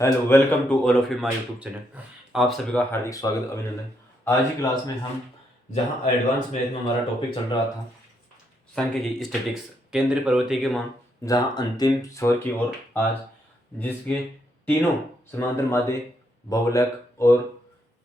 Hello, welcome to all of you my YouTube channel. आप सभी का हार्दिक स्वागत, अभिनंदन। आज की क्लास में हम जहां एडवांस मैथ में हमारा टॉपिक चल रहा था सांख्यिकी स्टैटिक्स केंद्रीय प्रवृत्ति के मान, जहां अंतिम छोर की ओर आज जिसके तीनों समांतर माध्य, बहुलक और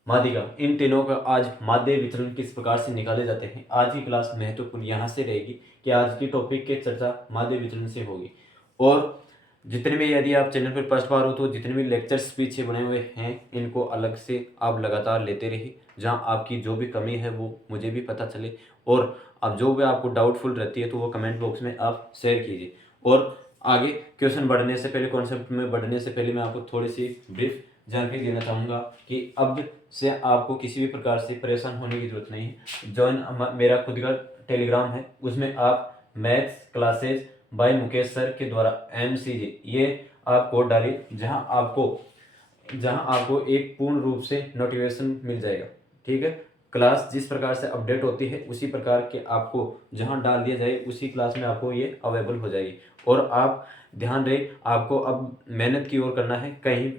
माध्यिका, इन तीनों का आज माध्य विचलन किस प्रकार से निकाले जाते हैं। आज की क्लास महत्वपूर्ण यहाँ से रहेगी कि आज की टॉपिक की चर्चा माध्य विचलन से होगी। और जितने भी, यदि आप चैनल पर फर्स्ट बार हो तो जितने भी लेक्चर्स पीछे बने हुए हैं इनको अलग से आप लगातार लेते रहिए, जहां आपकी जो भी कमी है वो मुझे भी पता चले। और अब जो भी आपको डाउटफुल रहती है तो वो कमेंट बॉक्स में आप शेयर कीजिए। और आगे क्वेश्चन बढ़ने से पहले, कॉन्सेप्ट में बढ़ने से पहले, मैं आपको थोड़ी सी ब्रीफ जानकारी देना चाहूँगा कि अब से आपको किसी भी प्रकार से परेशान होने की जरूरत नहीं है। जॉइन मेरा खुद का टेलीग्राम है, उसमें आप maths classes by Mukesh sir के द्वारा MCG ये आप कोड डालिए, जहां आपको एक पूर्ण रूप से नोटिफिकेशन मिल जाएगा। ठीक है, क्लास जिस प्रकार से अपडेट होती है उसी प्रकार के आपको जहां डाल दिया जाए उसी क्लास में आपको ये अवेलेबल हो जाएगी। और आप ध्यान रहे, आपको अब मेहनत की ओर करना है, कहीं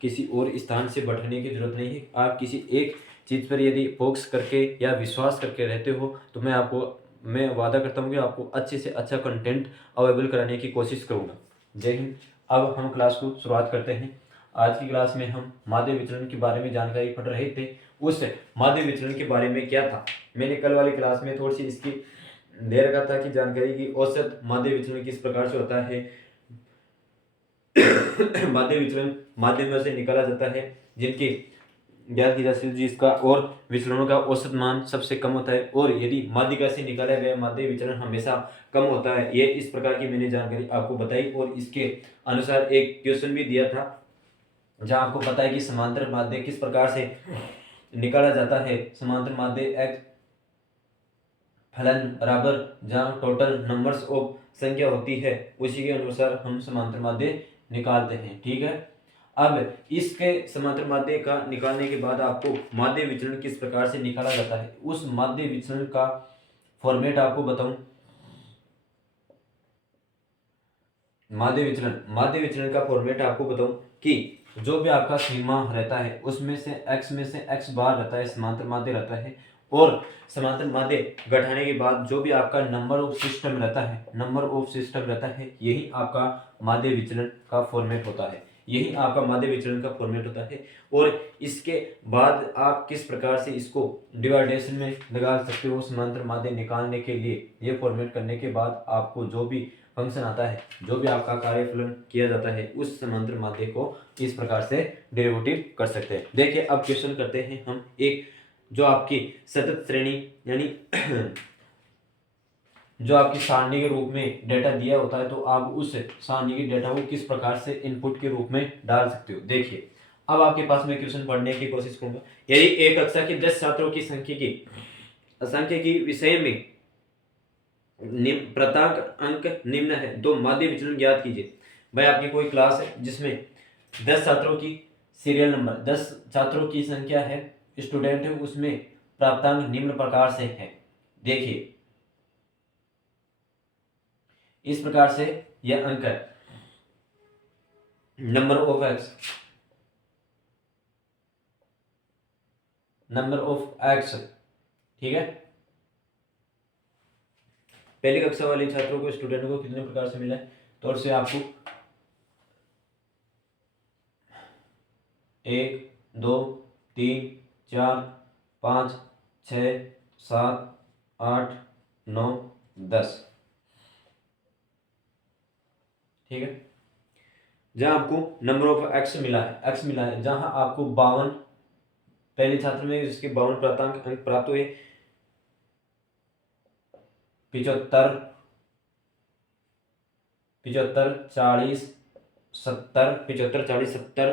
किसी और स्थान से भटकने की जरूरत नहीं है। आप किसी एक चीज़ पर यदि फोकस करके या विश्वास करके रहते हो तो मैं वादा करता हूँ कि आपको अच्छे से अच्छा कंटेंट अवेलेबल कराने की कोशिश करूँगा। जय हिंद। अब हम क्लास को शुरुआत करते हैं। आज की क्लास में हम माध्य विचलन के बारे में जानकारी पढ़ रहे थे। उस माध्य विचलन के बारे में क्या था, मैंने कल वाली क्लास में थोड़ी सी इसकी दे रखा था कि जानकारी की औसत माध्य विचलन किस प्रकार से होता है। माध्य विचलन माध्यम से निकाला जाता है जिनकी ज्ञात की जा सकती है, जिसका और विचलनों का औसत मान सबसे कम होता है। और यदि माध्यिका से निकाला गया माध्य विचलन हमेशा कम होता है। ये इस प्रकार की मैंने जानकारी आपको बताई और इसके अनुसार एक क्वेश्चन भी दिया था जहां आपको पता है कि समांतर माध्य किस प्रकार से निकाला जाता है। समांतर माध्य एक्स फलन बराबर जहाँ टोटल नंबर्स ऑफ संख्या होती है उसी के अनुसार हम समांतर माध्य निकालते हैं। ठीक है, अब इसके समांतर माध्य का निकालने के बाद आपको माध्य विचलन किस प्रकार से निकाला जाता है, उस माध्य विचलन का फॉर्मेट आपको बताऊं। माध्य विचलन का फॉर्मेट आपको बताऊं कि जो भी आपका सीमा रहता है उसमें से x बार रहता है, समांतर माध्य रहता है। और समांतर माध्य घटाने के बाद जो भी आपका नंबर ऑफ सिस्टम रहता है यही आपका माध्य विचलन का फॉर्मेट होता है। और इसके बाद आप किस प्रकार से इसको डिवाइडेशन में लगा सकते हो समांतर माध्य निकालने के लिए। ये फॉर्मेट करने के बाद आपको जो भी फंक्शन आता है, जो भी आपका कार्यफलन किया जाता है, उस समांतर माध्य को इस प्रकार से डेरिवेटिव कर सकते हैं। देखिए, अब क्वेश्चन करते हैं हम एक जो आपकी सतत श्रेणी यानी जो आपकी सारणी के रूप में डेटा दिया होता है, तो आप उस सारणी के डेटा को किस प्रकार से इनपुट के रूप में डाल सकते हो। देखिए, अब आपके पास मैं क्वेश्चन पढ़ने की कोशिश करूंगा। यदि एक कक्षा की 10 छात्रों की संख्या की विषय में प्रतांक अंक निम्न है, तो माध्य विचलन ज्ञात कीजिए। भाई, आपकी कोई क्लास है जिसमें 10 छात्रों की सीरियल नंबर 10 छात्रों की संख्या है, स्टूडेंट है, उसमें प्राप्तांक निम्न प्रकार से है। देखिए, इस प्रकार से यह अंक है नंबर ऑफ एक्स। ठीक है, पहली कक्षा वाले छात्रों को, स्टूडेंट को कितने प्रकार से मिला है, तो उससे आपको 1 2 3 4 5 6 7 8 9 10। ठीक है, जहां आपको नंबर ऑफ एक्स मिला है, जहां आपको 52 पहले छात्र में जिसके 52 प्राप्तांक अंक प्राप्त हुए, 75 40 70 75 40 70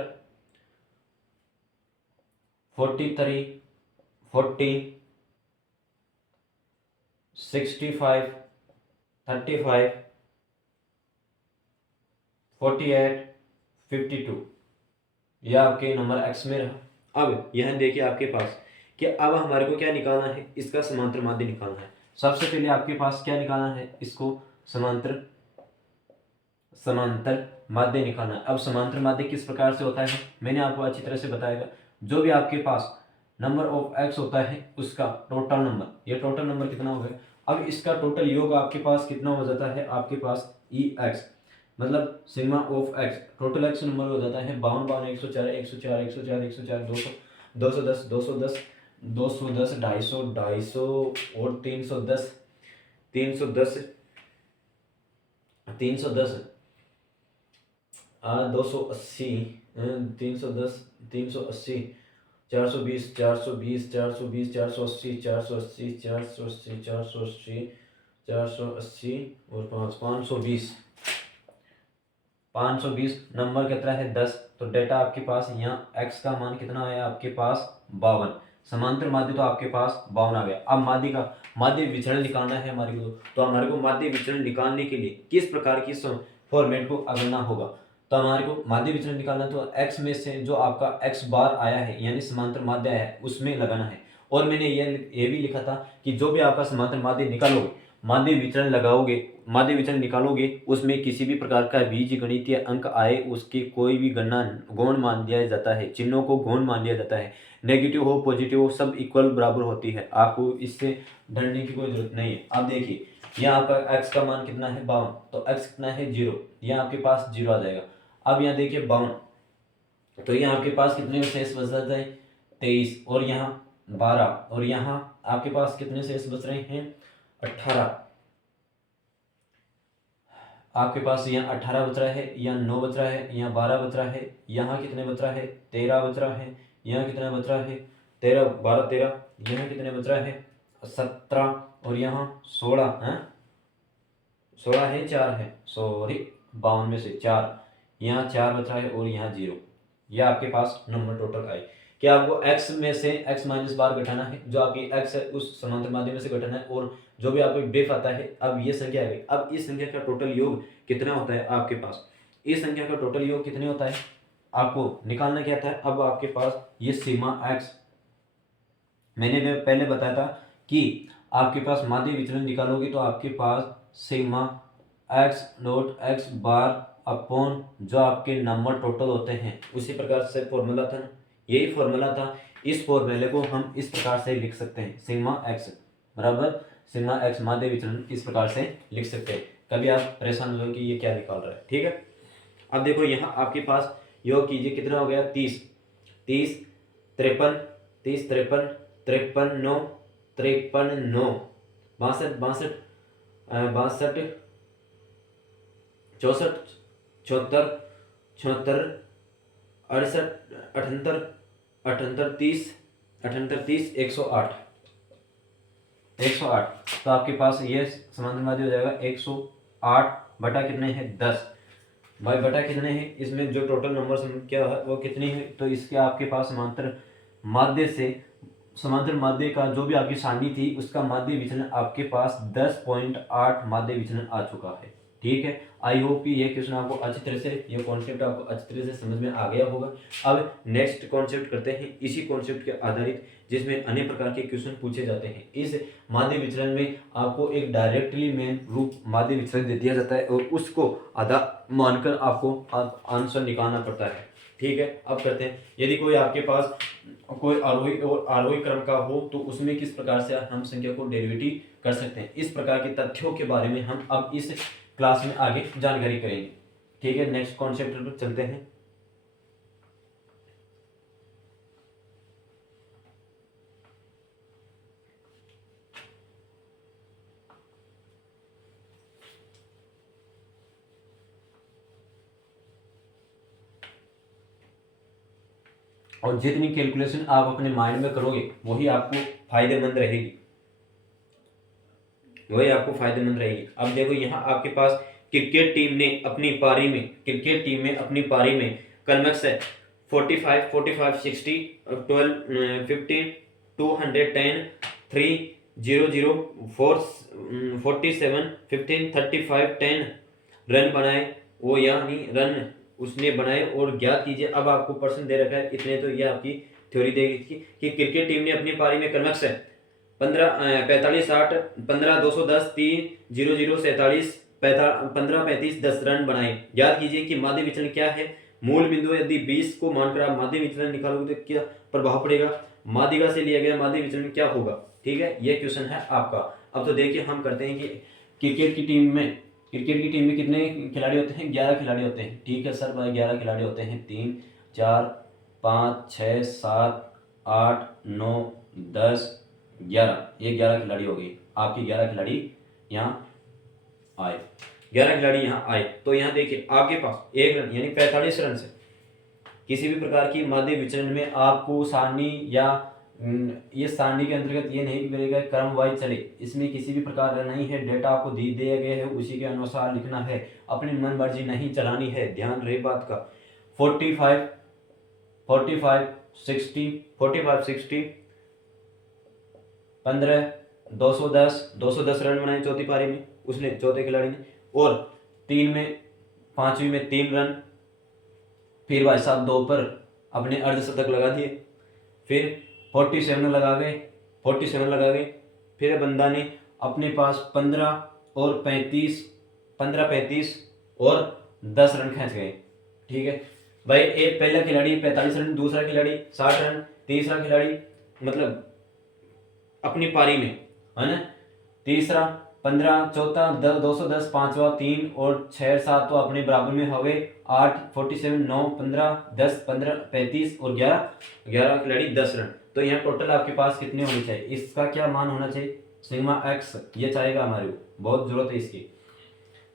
43 40 65 35 48 52, यह आपके नंबर एक्स में रहा। अब यह देखिए आपके पास कि अब हमारे को क्या निकालना है, इसका समांतर माध्य निकालना है। सबसे पहले आपके पास क्या निकालना है, इसको समांतर समांतर माध्य निकालना है। अब समांतर माध्य किस प्रकार से होता है मैंने आपको अच्छी तरह से बताएगा। जो भी आपके पास नंबर ऑफ एक्स होता है उसका टोटल नंबर, ये टोटल नंबर कितना हो गया, अब इसका टोटल योग आपके पास कितना हो जाता है, आपके पास ई एक्स मतलब sigma of x, total x number हो जाता है 52 52 104 104 104 104 200 210 210 210 250 250 और 310 310 310 280 310 380 420 420 420 480 480 480 480 480 और 520 520 नंबर कितना है 10। तो डेटा आपके पास यहाँ x का मान कितना आया आपके पास 52। समांतर माध्य तो आपके पास 52 आ गया। अब माध्य का माध्य विचरण निकालना है हमारे को, तो हमारे को माध्य विचरण निकालने के लिए किस प्रकार की फॉर्मेट को अगलना होगा। तो हमारे को माध्य विचरण निकालना तो x में से जो आपका x बार आया है यानी समांतर माध्य आया है उसमें लगाना है। और मैंने ये भी लिखा था कि जो भी आपका समांतर माध्य निकालोगे माध्य विचरण लगाओगे माध्य विचरण निकालोगे उसमें किसी भी प्रकार का बीजगणितीय अंक आए उसकी कोई भी गणना गौण मान दिया जाता है, चिन्हों को गौण मान लिया जाता है, नेगेटिव हो पॉजिटिव हो सब इक्वल बराबर होती है, आपको इससे डरने की कोई जरूरत नहीं है। अब देखिए यहाँ आपका x का मान कितना है 52, तो x कितना है 0, यहाँ आपके पास 0 आ जाएगा। अब यहाँ देखिए 52, तो यहाँ आपके पास कितने शेष बच जाते हैं 23 और यहाँ 12 और यहाँ आपके पास कितने शेष बच रहे हैं 18, आपके पास यहाँ 18 बच रहा है, यहाँ 9 बच रहा है, यहाँ 12 बच रहा है, यहाँ कितने बच रहा है 13 बच रहा है, यहाँ कितना बच रहा है 13 12 13, यहाँ कितने बच रहा है 17 और यहाँ 16 है 16 है 4 है सॉरी 52 में से 4, यहाँ 4 बच रहा है और यहाँ 0, यह आपके पास नंबर टोटल आए। क्या आपको x में से x माइनस बार घटाना है, जो आपकी x है उस समांतर माध्य में से घटाना है और जो भी आपको ब्रेफ आता है। अब ये संख्या आ गई, अब इस संख्या का टोटल योग कितना होता है आपके पास, इस संख्या का टोटल योग कितने होता है आपको निकालना क्या था। अब आपके पास ये सिग्मा x मैंने पहले बताया था कि आपके पास माध्य विचलन निकालोगे तो आपके पास sigma x dot x bar upon जो आपके नंबर टोटल होते हैं उसी प्रकार से फॉर्मूला था ना, यही फॉर्मूला था। इस फॉर्मूले को हम इस प्रकार से लिख सकते हैं सिग्मा x बराबर सिग्मा x माध्य विचलन इस प्रकार से लिख सकते हैं। कभी आप परेशान हो कि ये क्या निकाल रहा है, ठीक है। अब देखो यहाँ आपके पास योग कीजिए कितना हो गया 30 30 53 30 53 53 9 53 9 62 62 62 64 74 76 68 78 78 30 78 30 108 108। तो आपके पास ये समांतर माध्य हो जाएगा 108 बटा कितने हैं 10 भाई बटा कितने हैं, इसमें जो टोटल नंबर क्या है वो कितनी है। तो इसके आपके पास समांतर माध्य से समांतर माध्य का जो भी आपकी सारणी थी उसका माध्य विचलन आपके पास 10.8 माध्य विचलन आ चुका है, ठीक है। आई होप कि ये क्वेश्चन आपको अच्छी तरह से ये कॉन्सेप्ट आपको अच्छी तरह से समझ में आ गया होगा। अब नेक्स्ट कॉन्सेप्ट करते हैं इसी कॉन्सेप्ट के आधारित जिसमें अन्य प्रकार के क्वेश्चन पूछे जाते हैं। इस माध्य विचलन में आपको एक डायरेक्टली मेन रूप माध्य विचलन दे दिया जाता है और उसको आधा मानकर आपको आंसर निकालना पड़ता है, ठीक है। अब करते हैं, यदि कोई आपके पास कोई आरोही और आरोही क्रम का हो तो उसमें किस प्रकार से हम संख्या को डेरिवेटिव कर सकते हैं, इस प्रकार के तथ्यों के बारे में हम अब इस क्लास में आगे जानकारी करेंगे, ठीक है। नेक्स्ट कॉन्सेप्ट पर चलते हैं। और जितनी कैलकुलेशन आप अपने माइंड में करोगे वही आपको फायदेमंद रहेगी, वही आपको फायदेमंद रहेगी। अब देखो यहाँ आपके पास क्रिकेट टीम ने अपनी पारी में कलमक्स है 45 45 60 12 15 210 3 0 0 4 47 15 35 10 रन बनाए, वो यानी रन उसने बनाए और ज्ञात कीजिए। अब आपको प्रश्न दे रखा है इतने, तो ये आपकी थ्योरी देगी कि क्रिकेट टीम ने अपनी पारी में कलमक्स है 15 45 60 15 210 3 0 0 47 15, 35, 10 रन बनाए। याद कीजिए कि माध्य विचलन क्या है। मूल बिंदु यदि 20 को मानकर आप माध्य विचलन निकालोगे तो क्या प्रभाव पड़ेगा, माध्यिका से लिया गया माध्य विचलन क्या होगा। ठीक है, ये क्वेश्चन है आपका। अब तो देखिए हम करते हैं कि क्रिकेट की टीम में कितने खिलाड़ी होते हैं, 11 खिलाड़ी होते हैं। ठीक है सर, 11 खिलाड़ी होते हैं। 3, 4, 5, 6, 7, 8, 9, 10, 11, ये 11 खिलाड़ी हो गए आपके। 11 खिलाड़ी यहाँ आए, 11 खिलाड़ी यहाँ आए। तो यहाँ देखिए आपके पास 1 रन यानी 45 रन से किसी भी प्रकार की माध्य विचलन में आपको सारणी या ये सारणी के अंतर्गत ये नहीं मिलेगा क्रम वाइज चले, इसमें किसी भी प्रकार का नहीं है। डेटा आपको दिया गया है, उसी के अनुसार लिखना है, अपनी मनमर्जी नहीं चलानी है, ध्यान रहे बात का। 45, 60, 15, 210 रन बनाए चौथी पारी में उसने, चौथे खिलाड़ी ने। और 5वीं में 3 रन, फिर भाई साहब 2 पर अपने अर्धशतक लगा दिए, फिर 47 लगा गए। फिर बंदा ने अपने पास 15 और 35 और 10 रन खींच गए। ठीक है भाई, एक पहला खिलाड़ी 45 रन, दूसरा खिलाड़ी 60 रन, तीसरा खिलाड़ी मतलब अपनी पारी में है ना, तीसरा 15, चौथा 210, पांचवा 3 और 6, 7 तो अपने बराबर में हो गए। 8, 47, 9, 15, 10, 15, 35 और 11 खिलाड़ी 10 रन। तो यहाँ टोटल आपके पास कितने होने चाहिए, इसका क्या मान होना चाहिए, सिग्मा एक्स, ये चाहेगा हमारे को, बहुत जरूरत है इसकी।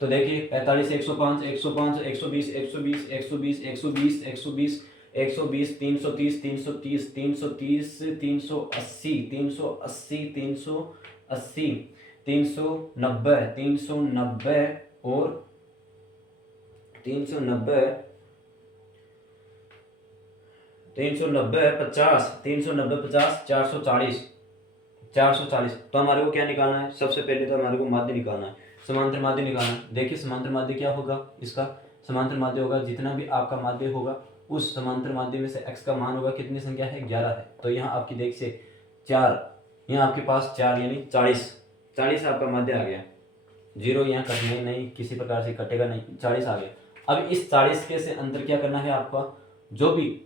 तो देखिए 45, 105, 105, 120, 120, 120, 120, 120, 120, 330, 330, 330, 380, 380, 380, 390, 390 और 390, 50, 390, 50, 440। तो हमारे को क्या निकालना है, सबसे पहले तो हमारे को माध्य निकालना है, समांतर माध्य निकालना है। देखिए समांतर माध्य क्या होगा, इसका समांतर माध्य होगा जितना भी आपका माध्य होगा उस समांतर माध्य में से x का मान होगा, कितनी संख्या है, 11 है। तो यहाँ आपकी देखिए 4, यहाँ आपके पास 4 यानी 40 आपका माध्य आ गया। 0 यहाँ कटने नहीं, किसी प्रकार से कटेगा नहीं, 40 आ गया। अब इस 40 के से अंतर क्या करना है आपका, जो भी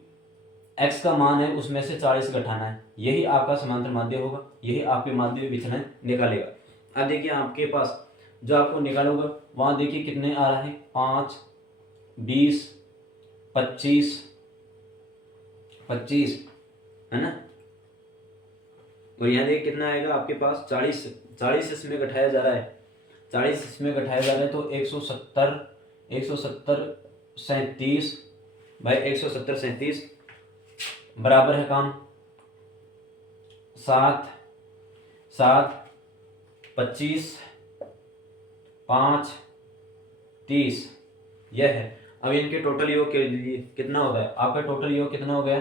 x का मान है उसमें से 40 घटाना है, यही आपका समांतर माध्य होगा, यही आपके माध्य विचलन निकालेगा। अब देखिए आपके पास जो आपको निकालोगा वहाँ देखिए कितने आ रहा है, 5, 20, 25 है ना, और यहाँ देखिए कितना आएगा आपके पास, 40 इसमें घटाया जा रहा है, 40 इसमें घटाया जा रहा है। तो 170, 37 भाई, 170, 37 बराबर है काम 7, 25, 5, 30, यह है। अब इनके टोटल योग के लिए कितना हो गया, आपका टोटल योग कितना हो गया,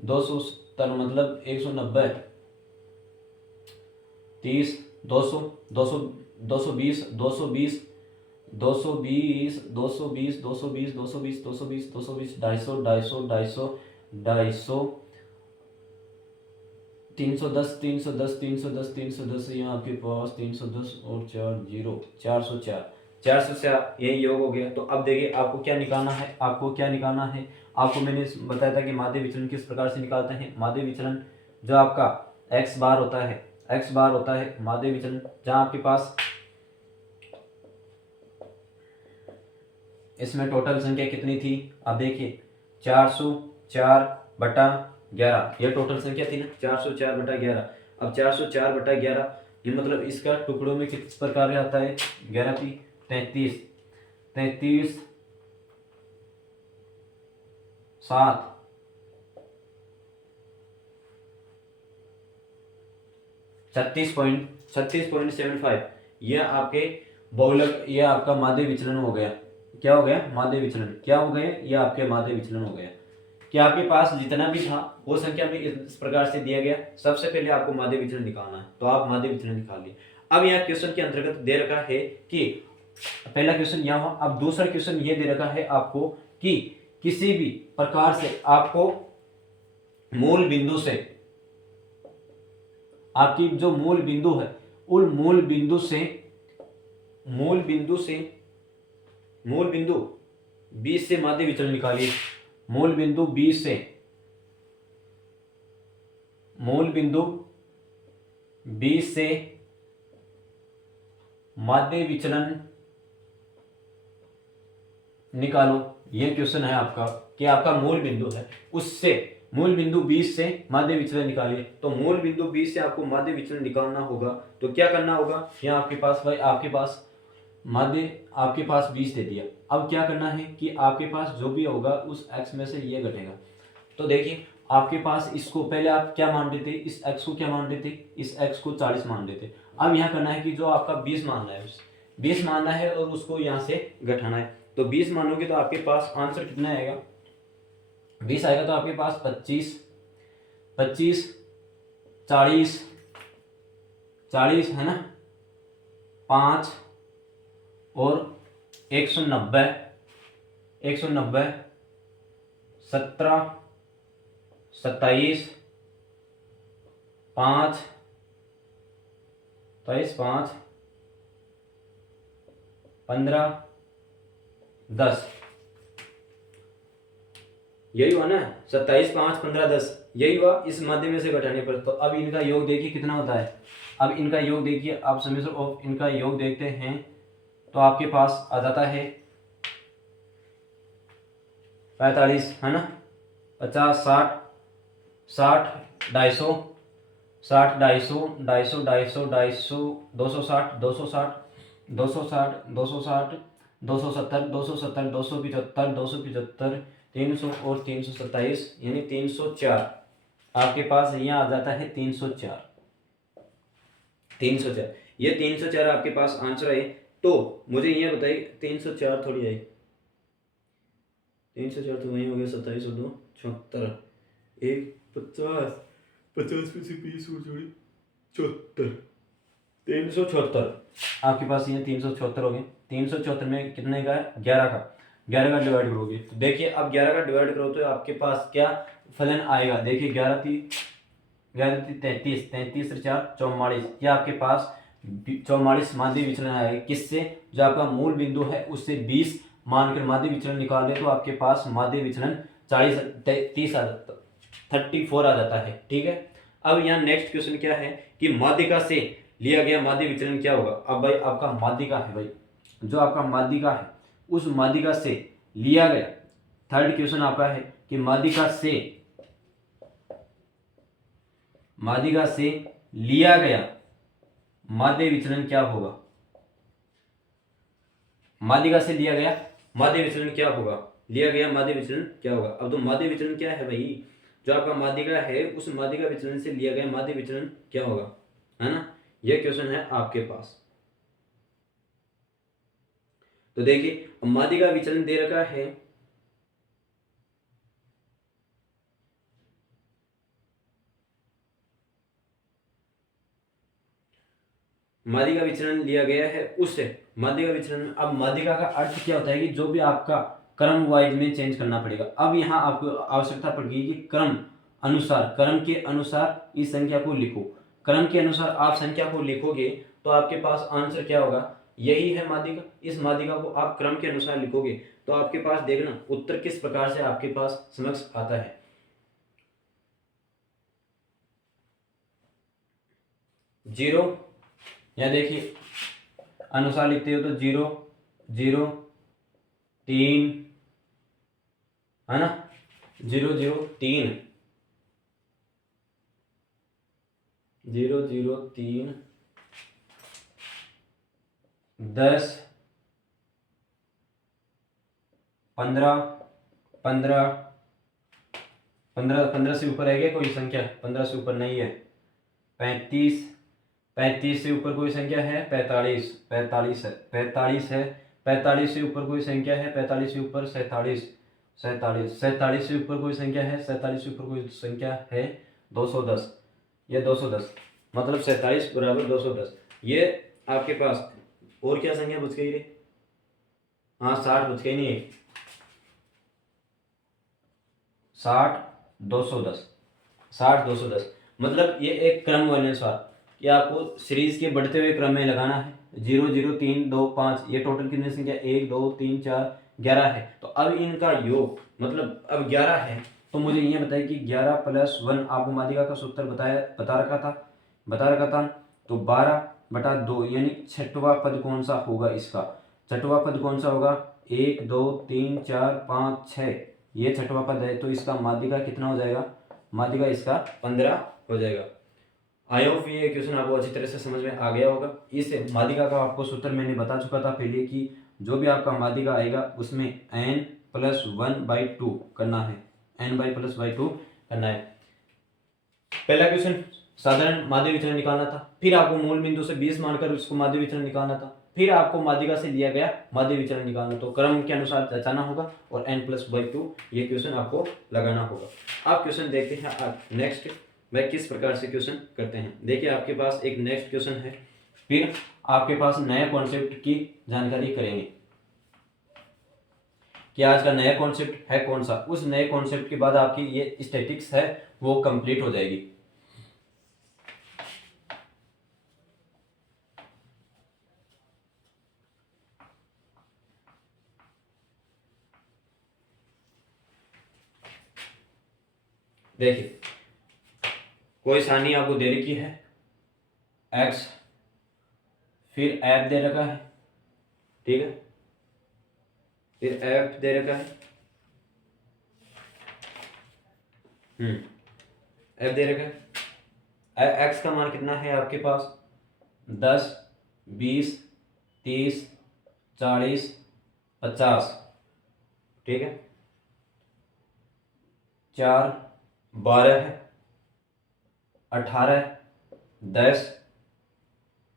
270 मतलब 190, 30, 200, 220, 220, 220, 220, 220, 220, 220, 220, 250, 250, 250, 310, 310, 310, 310, यहाँ आपके पास 310 और 4 0, 404 यही योग हो गया। तो अब देखिए आपको क्या निकालना है, आपको मैंने बताया था कि माध्य विचलन किस प्रकार से निकालते हैं। माध्य विचलन जो आपका x बार होता है माध्य विचलन, जहाँ आपके पास इसमें टोटल संख्या कितनी थी, आप देखिए 404/11, यह टोटल संख्या थी ना, 404/11। अब 404/11 ये मतलब इसका टुकड़ों में किस प्रकार से आता है, 11 थी 33, 7, 36.75, यह आपके बहुलक, यह आपका माध्य विचलन हो गया। क्या हो गया, माध्य विचलन क्या हो गए, यह आपके माध्य विचलन हो गया। कि आपके पास जितना भी था वो संख्या में इस प्रकार से दिया गया, सबसे पहले आपको माध्य विचलन निकालना है, तो आप माध्य विचलन निकाल लिए। अब यहाँ क्वेश्चन के अंतर्गत दे रखा है कि पहला क्वेश्चन यहाँ हुआ, अब दूसरा क्वेश्चन ये दे रखा है आपको कि किसी भी प्रकार से आपको मूल बिंदु से, आपकी जो मूल बिंदु है उन मूल बिंदु से मूल बिंदु से मूल बिंदु 20 से माध्य विचलन निकालिए। मूल बिंदु 20 से मूल बिंदु 20 से माध्य विचलन निकालो। ये क्वेश्चन है आपका कि आपका मूल बिंदु है, उससे मूल बिंदु 20 से माध्य विचलन निकालिए। तो मूल बिंदु 20 से आपको माध्य विचलन निकालना होगा, तो क्या करना होगा, यहाँ आपके पास भाई आपके पास माध्य आपके पास 20 दे दिया। अब क्या करना है कि आपके पास जो भी होगा उस x में से ये घटेगा। तो देखिए आपके पास इसको पहले आप क्या मान रहे थे, इस x को क्या मान रहे थे, इस x को 40 मान रहे थे। अब यहाँ करना है कि जो आपका 20 मानना है, उस 20 मानना है और उसको यहाँ से घटाना है। तो 20 मानोगे तो आपके पास आंसर कितना आएगा, 20 आएगा। तो आपके पास 25 25 40 40 है ना, 5 और 190 190 17 27 5 5 15 10, यही हुआ ना, 27 5 15 10, यही हुआ इस माध्य में से घटाने पर। तो अब इनका योग देखिए कितना होता है। अब इनका योग देखिए, आप समेशन ऑफ इनका योग देखते हैं तो आपके पास आ जाता है 45 है ना, 50 60 60 250 60 250 250 250 250 260 260 260 260 270 270 275 275 300 और 327 यानी 304। आपके पास यहाँ आ जाता है 304 304, ये 304 आपके पास आंसर है। तो मुझे ये बताइए 304 थोड़ी आई, 304 तो वही हो गया, 27 और 2 76, 1 50 50 में से 20 और जोड़ी 74, 374 आपके पास ये 374 हो गए। 374 में कितने का है, 11 का, 11 का डिवाइड करोगे तो देखिए अब 11 का डिवाइड करो तो आपके पास क्या फलन आएगा। देखिए 11 33 33 और 4 44, ये आपके पास 44 माध्य विचलन आएगा। किससे, जो आपका मूल बिंदु है उससे 20 मानकर माध्य विचलन निकाल दे तो आपके पास माध्य विचलन 30 आ जाता 34 आ जाता है। ठीक है, अब यहाँ नेक्स्ट क्वेश्चन क्या है कि माध्यिका से लिया गया माध्य विचलन क्या होगा। अब भाई आपका माध्यिका है, भाई जो आपका माध्यिका है उस माध्यिका से लिया गया, थर्ड क्वेश्चन आपका है कि माध्यिका से लिया गया माध्य विचलन क्या होगा। माध्यिका से लिया गया माध्य विचलन क्या होगा, लिया गया माध्य विचलन क्या होगा। अब तो माध्य विचलन क्या है भाई, जो आपका माध्यिका है उस माध्यिका विचलन से लिया गया माध्य विचलन क्या होगा, है ना, यह क्वेश्चन है आपके पास। तो देखिए माध्यिका विचलन दे रखा है माध्यिका विचलन लिया गया है उससे माध्यिका विचलन। अब माध्यिका का अर्थ क्या होता है कि जो भी आपका क्रम वाइज में चेंज करना पड़ेगा। अब यहाँ आपको आवश्यकता पड़ेगी कि क्रम के अनुसार इस संख्या को लिखो। क्रम के अनुसार आप संख्या को लिखोगे तो आपके पास आंसर क्या होगा, यही है माध्यिका। इस माध्यिका को आप क्रम के अनुसार लिखोगे तो आपके पास देखना उत्तर किस प्रकार से आपके पास समक्ष आता है। जीरो, या देखिए अनुसार लिखते हो तो 0 0 3 है ना, 0 0 3 0 0 3 10 15 15 15 15 से ऊपर है क्या कोई संख्या, 15 से ऊपर नहीं है। 35 35 से ऊपर कोई संख्या है, 45 45 है, 45 है। 45 से ऊपर कोई संख्या है, 45 से ऊपर 47 47 47 से ऊपर कोई संख्या है, 47 से ऊपर कोई संख्या है 210, ये 210 मतलब 47 बराबर 210। ये आपके पास और क्या संख्या बच गई रे, हाँ 60 बच गई, नहीं 60 210 60 210 मतलब ये एक क्रम अनुसार कि आपको सीरीज के बढ़ते हुए क्रम में लगाना है। 0 0 3 2 5 ये टोटल कितनी संख्या 1 2 3 4 11 है। तो अब इनका योग मतलब अब 11 है। तो मुझे ये बताइए कि 11 + 1 आपको माध्यिका का सूत्र बता रखा था। तो 12/2 यानी छठवां पद कौन सा होगा इसका? छठवां पद कौन सा होगा? 1 2 3 4 5 6 ये छठवां पद है। तो इसका माध्यिका कितना हो जाएगा? माध्यिका इसका 15 हो जाएगा। आई होप ये क्वेश्चन आपको अच्छी तरह से समझ में आ गया होगा। इस माध्यिका का आपको सूत्र मैंने बता चुका था पहले कि जो भी आपका माध्यिका आएगा उसमें n+1/2 करना है। n/+2 करना है। पहला क्वेश्चन साधारण माध्य विचलन निकालना था, फिर आपको मूल बिंदु से 20 मानकर उसको माध्य विचलन निकालना था, फिर आपको माध्यिका से लिया गया माध्य विचलन निकालना। तो क्रम के अनुसार जचाना होगा और n+2 ये क्वेश्चन आपको लगाना होगा। आप क्वेश्चन देखते हैं नेक्स्ट मैं किस प्रकार से क्वेश्चन करते हैं। देखिए आपके पास एक नेक्स्ट क्वेश्चन है, फिर आपके पास नए कॉन्सेप्ट की जानकारी करेंगे कि आज का नया कॉन्सेप्ट है कौन सा। उस नए कॉन्सेप्ट के बाद आपकी ये स्टैटिक्स है वो कंप्लीट हो जाएगी। देखिए कोई सारणी आपको दे रखी है x, फिर f दे रखा है, ठीक है, फिर f दे रखा है, f दे रखा है। x का मान कितना है आपके पास? 10 20 30 40 50, ठीक है, 4 12 है, 18 10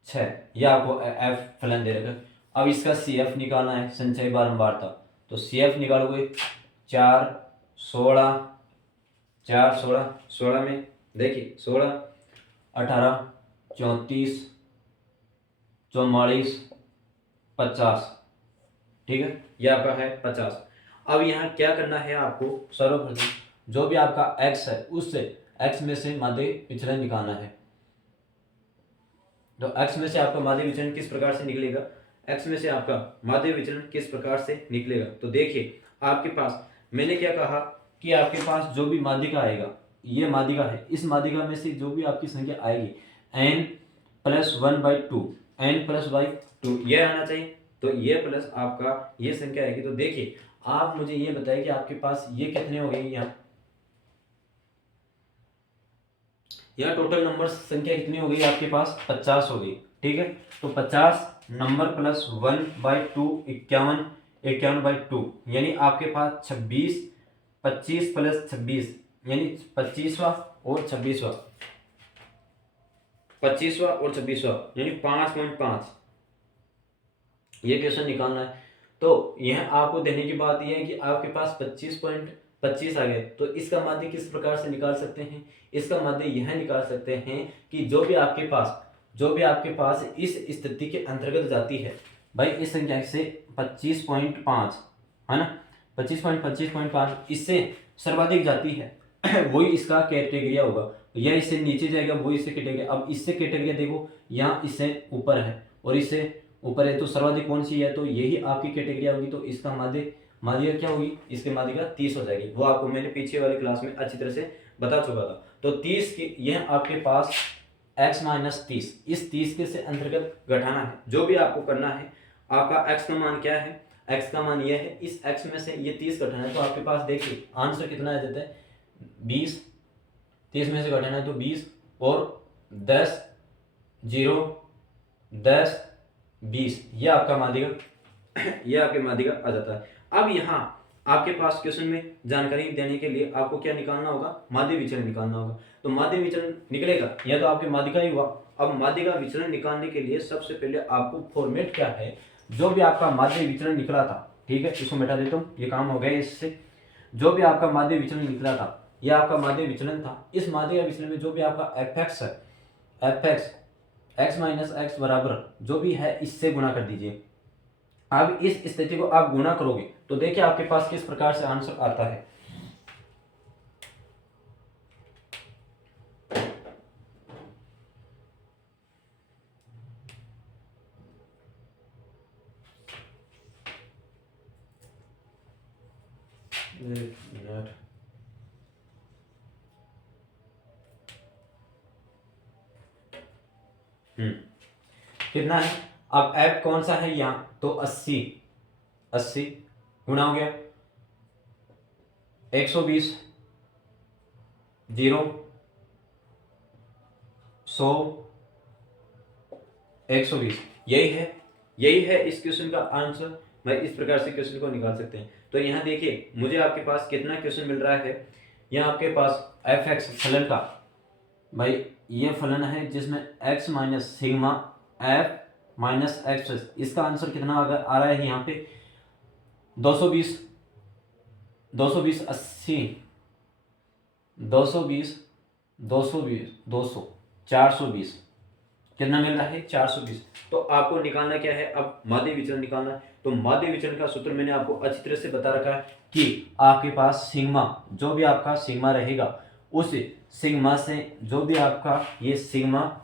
6 यह आपको f फलन दे रखा है। अब इसका CF निकालना है, संचय बारंबारता। तो CF निकालोगे 4 16 4 16 16 में देखिए 16 18 34 44 50, ठीक है, यह आपका है 50। अब यहाँ क्या करना है आपको? सर्वप्रथम जो भी आपका x है उससे x में से माध्य विचलन निकालना है। तो x में से आपका माध्य विचलन किस प्रकार से निकलेगा? x में से आपका माध्य विचलन किस प्रकार से निकलेगा? तो देखिए आपके पास मैंने क्या कहा कि आपके पास जो भी माध्यिका आएगा, ये माध्यिका है, इस माध्यिका में से जो भी आपकी संख्या आएगी n+1/2 n+2 ये आना चाहिए। तो ये प्लस आपका ये संख्या आएगी। तो देखिए आप मुझे ये बताइए कि आपके पास ये कितने हो गए? यहाँ टोटल नंबर संख्या कितनी हो गई आपके पास? 50 हो गई, ठीक है। तो 50 नंबर +1/2 51 51/2 यानी आपके पास 26 25 + 26 यानी 25वां और 26वां 25वां और 26वां यानी 5.5 ये क्वेश्चन निकालना है। तो यह आपको देने की बात यह है कि आपके पास 25.25 आ गए। तो इसका माध्य किस प्रकार से निकाल सकते हैं? इसका माध्य यह निकाल सकते हैं कि जो भी आपके पास इस स्थिति के अंतर्गत जाती है भाई, इस संख्या से 25.5 है ना, 25.25.5 इससे सर्वाधिक जाती है वही इसका कैटेगरिया होगा। यह इससे नीचे जाएगा वो इससे कैटेगरिया। अब इससे कैटेगरिया देखो, यहाँ इससे ऊपर है और इससे ऊपर है, तो सर्वाधिक कौन सी है? तो यही आपकी कैटेगरी होगी। तो इसका माध्यिका क्या होगी? इसके माध्यिका 30 हो जाएगी। वो आपको मैंने पीछे वाली क्लास में अच्छी तरह से बता चुका था। तो 30 की यह आपके पास x-30 इस 30 के से अंतर्गत घटाना है। जो भी आपको करना है, आपका x का मान क्या है? x का मान यह है, इस x में से ये 30 घटाना है। तो आपके पास देखिए आंसर कितना आ जाता है? 20 30 में से घटाना है तो 20 और 10 0 10 20 यह आपका माध्यिका आ जाता है। अब यहाँ आपके पास क्वेश्चन में जानकारी देने के लिए आपको क्या निकालना होगा? माध्य विचलन निकालना होगा। तो माध्य विचलन निकलेगा या तो आपके माध्यिका ही हुआ। अब माध्यिका विचलन निकालने के लिए सबसे पहले आपको फॉर्मेट क्या है? जो भी आपका माध्य विचलन निकला था, ठीक है, इसको मिटा देता हूँ, ये काम हो गया इससे। जो भी आपका माध्य विचलन निकला था, यह आपका माध्य विचलन था। इस माध्यिका विचलन में जो भी आपका fx है, fx x-x बराबर जो भी है इससे गुणा कर दीजिए। अब इस स्थिति को आप गुणा करोगे तो देखिए आपके पास किस प्रकार से आंसर आता है। कितना है? अब f कौन सा है यहाँ, तो 80, 80 गुणा हो गया 120, 0, 100, 120, यही है इस क्वेश्चन का आंसर। भाई इस प्रकार से क्वेश्चन को निकाल सकते हैं। तो यहाँ देखिए मुझे आपके पास कितना क्वेश्चन मिल रहा है, यहाँ आपके पास एफ एक्स फलन का, भाई ये फलन है जिसमें x minus sigma F minus x, इसका आंसर कितना आ रहा है यहाँ पे 220, 220 80, 220 220 200 420, कितना मिल रहा है 420। तो आपको निकालना क्या है, अब माध्य विचलन निकालना है। तो माध्य विचलन का सूत्र मैंने आपको अच्छी तरह से बता रखा है कि आपके पास सिग्मा, जो भी आपका सिग्मा रहेगा उस सिग्मा से जो भी आपका ये sigma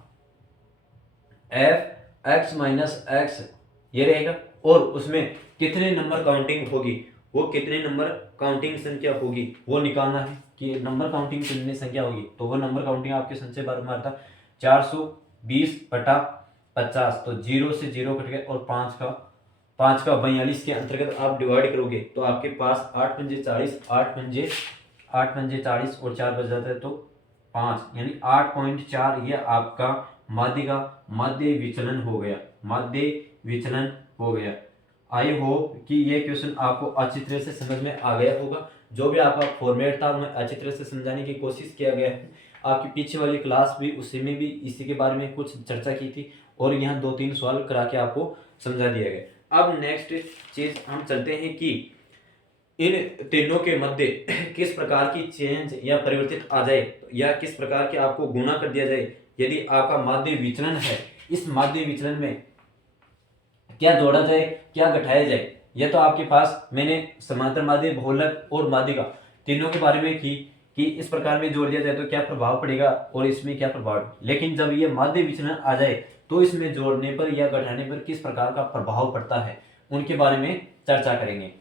F x minus x ये रहेगा, और उसमें कितने नंबर काउंटिंग होगी, वो कितने नंबर काउंटिंग संख्या होगी वो निकालना है कि नंबर काउंटिंग कितनी संख्या होगी। तो वो नंबर काउंटिंग आपके संचय बार में आता 420/50, तो 0 से 0 कट गए, और 5 का 42 के अंतर्गत आप डिवाइड करोगे तो आपके पास 8 पंजे 40, 8 पंजे 40 और 4 बच जाता है तो 5, यानी 8.4 ये आपका माध्य विचलन हो गया, माध्य विचलन हो गया। आई होप कि ये क्वेश्चन आपको अच्छी तरह से समझ में आ गया होगा। जो भी आपका फॉर्मेट था मैं अच्छी तरह से समझाने की कोशिश किया गया है। आपकी पीछे वाली क्लास भी उसी में भी इसी के बारे में कुछ चर्चा की थी, और यहाँ 2-3 सवाल करा के आपको समझा दिया गया। अब नेक्स्ट चीज हम चलते हैं कि इन तीनों के मध्य किस प्रकार की चेंज या परिवर्तित आ जाए, या किस प्रकार के आपको गुणा कर दिया जाए यदि आपका माध्य विचलन है। इस माध्य विचलन में क्या जोड़ा जाए, क्या घटाया जाए, यह तो आपके पास मैंने समांतर माध्य, बहुलक और माध्यिका तीनों के बारे में की कि इस प्रकार में जोड़ दिया जाए तो क्या प्रभाव पड़ेगा और इसमें क्या प्रभाव। लेकिन जब ये माध्य विचलन आ जाए तो इसमें जोड़ने पर या घटाने पर किस प्रकार का प्रभाव पड़ता है, उनके बारे में चर्चा करेंगे।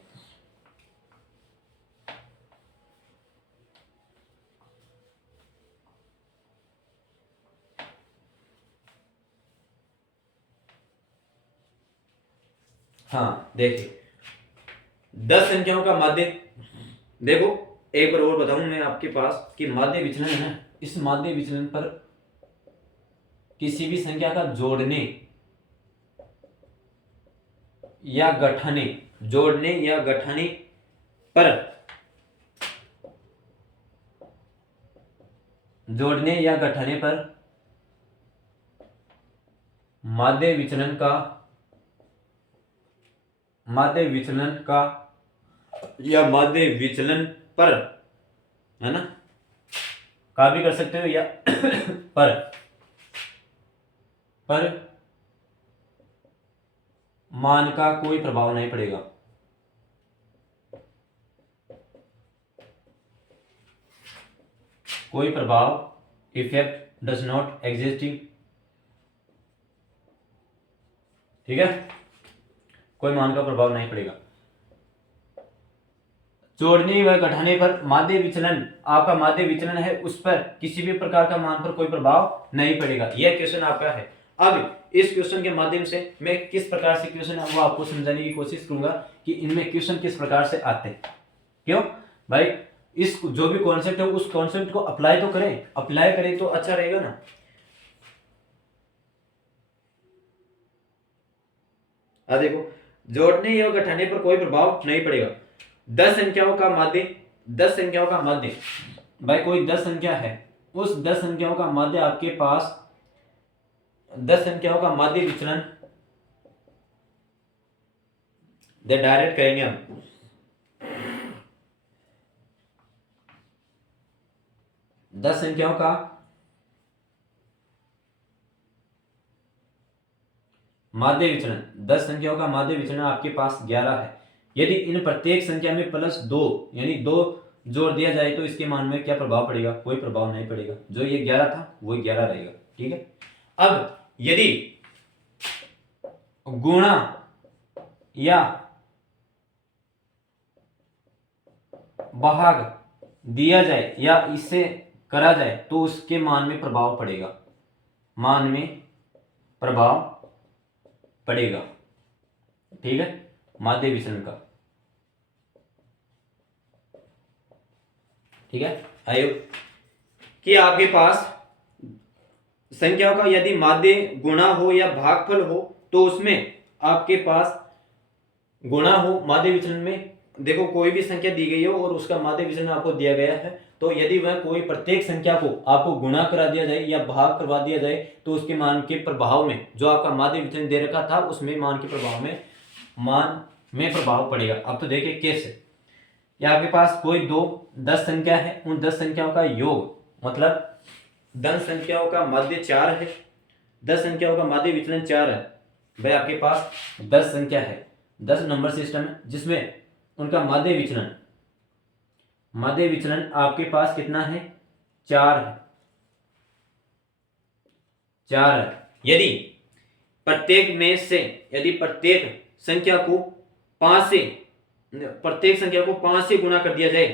हाँ देखिए 10 संख्याओं का माध्य, देखो एक बार और बताऊं मैं आपके पास कि माध्य विचलन है, इस माध्य विचलन पर किसी भी संख्या का जोड़ने या घटाने, जोड़ने या घटाने पर, जोड़ने या घटाने पर माध्य विचलन का या माध्य विचलन पर, है ना, का भी कर सकते हो या पर मान का कोई प्रभाव नहीं पड़ेगा। कोई प्रभाव, इफेक्ट डज नॉट एग्जिस्टिंग, ठीक है, कोई मान का प्रभाव नहीं पड़ेगा। जोड़ने व घटाने पर माध्य विचलन, आपका माध्य विचलन है उस पर किसी भी प्रकार का मान पर कोई प्रभाव नहीं पड़ेगा। यह क्वेश्चन आपका है। अब इस क्वेश्चन के माध्यम से मैं किस प्रकार से क्वेश्चन है वो आपको समझाने की कोशिश करूंगा कि इनमें क्वेश्चन किस प्रकार से आते हैं। क्यों भाई, इस जो भी कॉन्सेप्ट है उस कॉन्सेप्ट को अप्लाई तो करें, अप्लाई करें तो अच्छा रहेगा ना। देखो जोड़ने या घटाने पर कोई प्रभाव नहीं पड़ेगा। 10 संख्याओं का माध्य, 10 संख्याओं का माध्य, भाई कोई 10 संख्या है, उस 10 संख्याओं का माध्य आपके पास, 10 संख्याओं का माध्य विचलन डायरेक्ट करेंगे हम। 10 संख्याओं का माध्य विचलन, 10 संख्याओं का माध्य विचलन आपके पास 11 है। यदि इन प्रत्येक संख्या में +2 यानी 2 जोड़ दिया जाए तो इसके मान में क्या प्रभाव पड़ेगा, कोई प्रभाव नहीं पड़ेगा। जो ये 11 था वो 11 रहेगा, ठीक है। अब यदि गुणा या भाग दिया जाए या इसे करा जाए तो उसके मान में प्रभाव पड़ेगा, मान में प्रभाव पड़ेगा। ठीक है, माध्य विचलन का। ठीक है, आयोग कि आपके पास संख्याओं का यदि माध्य गुणा हो या भागफल हो तो उसमें आपके पास गुणा हो माध्य विचलन में। देखो कोई भी संख्या दी गई हो और उसका माध्य विचलन आपको दिया गया है, तो यदि वह कोई प्रत्येक संख्या को आपको गुणा करा दिया जाए या भाग करवा दिया जाए तो उसके मान के प्रभाव में जो आपका माध्य विचलन दे रखा था उसमें मान के प्रभाव में प्रभाव पड़ेगा। अब तो देखिए कैसे, या आपके पास कोई 10 संख्या है, उन 10 संख्याओं का योग मतलब 10 संख्याओं का माध्य 4 है, 10 संख्याओं का माध्य विचलन 4 है। भाई आपके पास 10 संख्या है, 10 नंबर सिस्टम है जिसमें उनका माध्य विचलन आपके पास कितना है, 4 है, 4 है। यदि प्रत्येक संख्या को 5 से गुणा कर दिया जाए,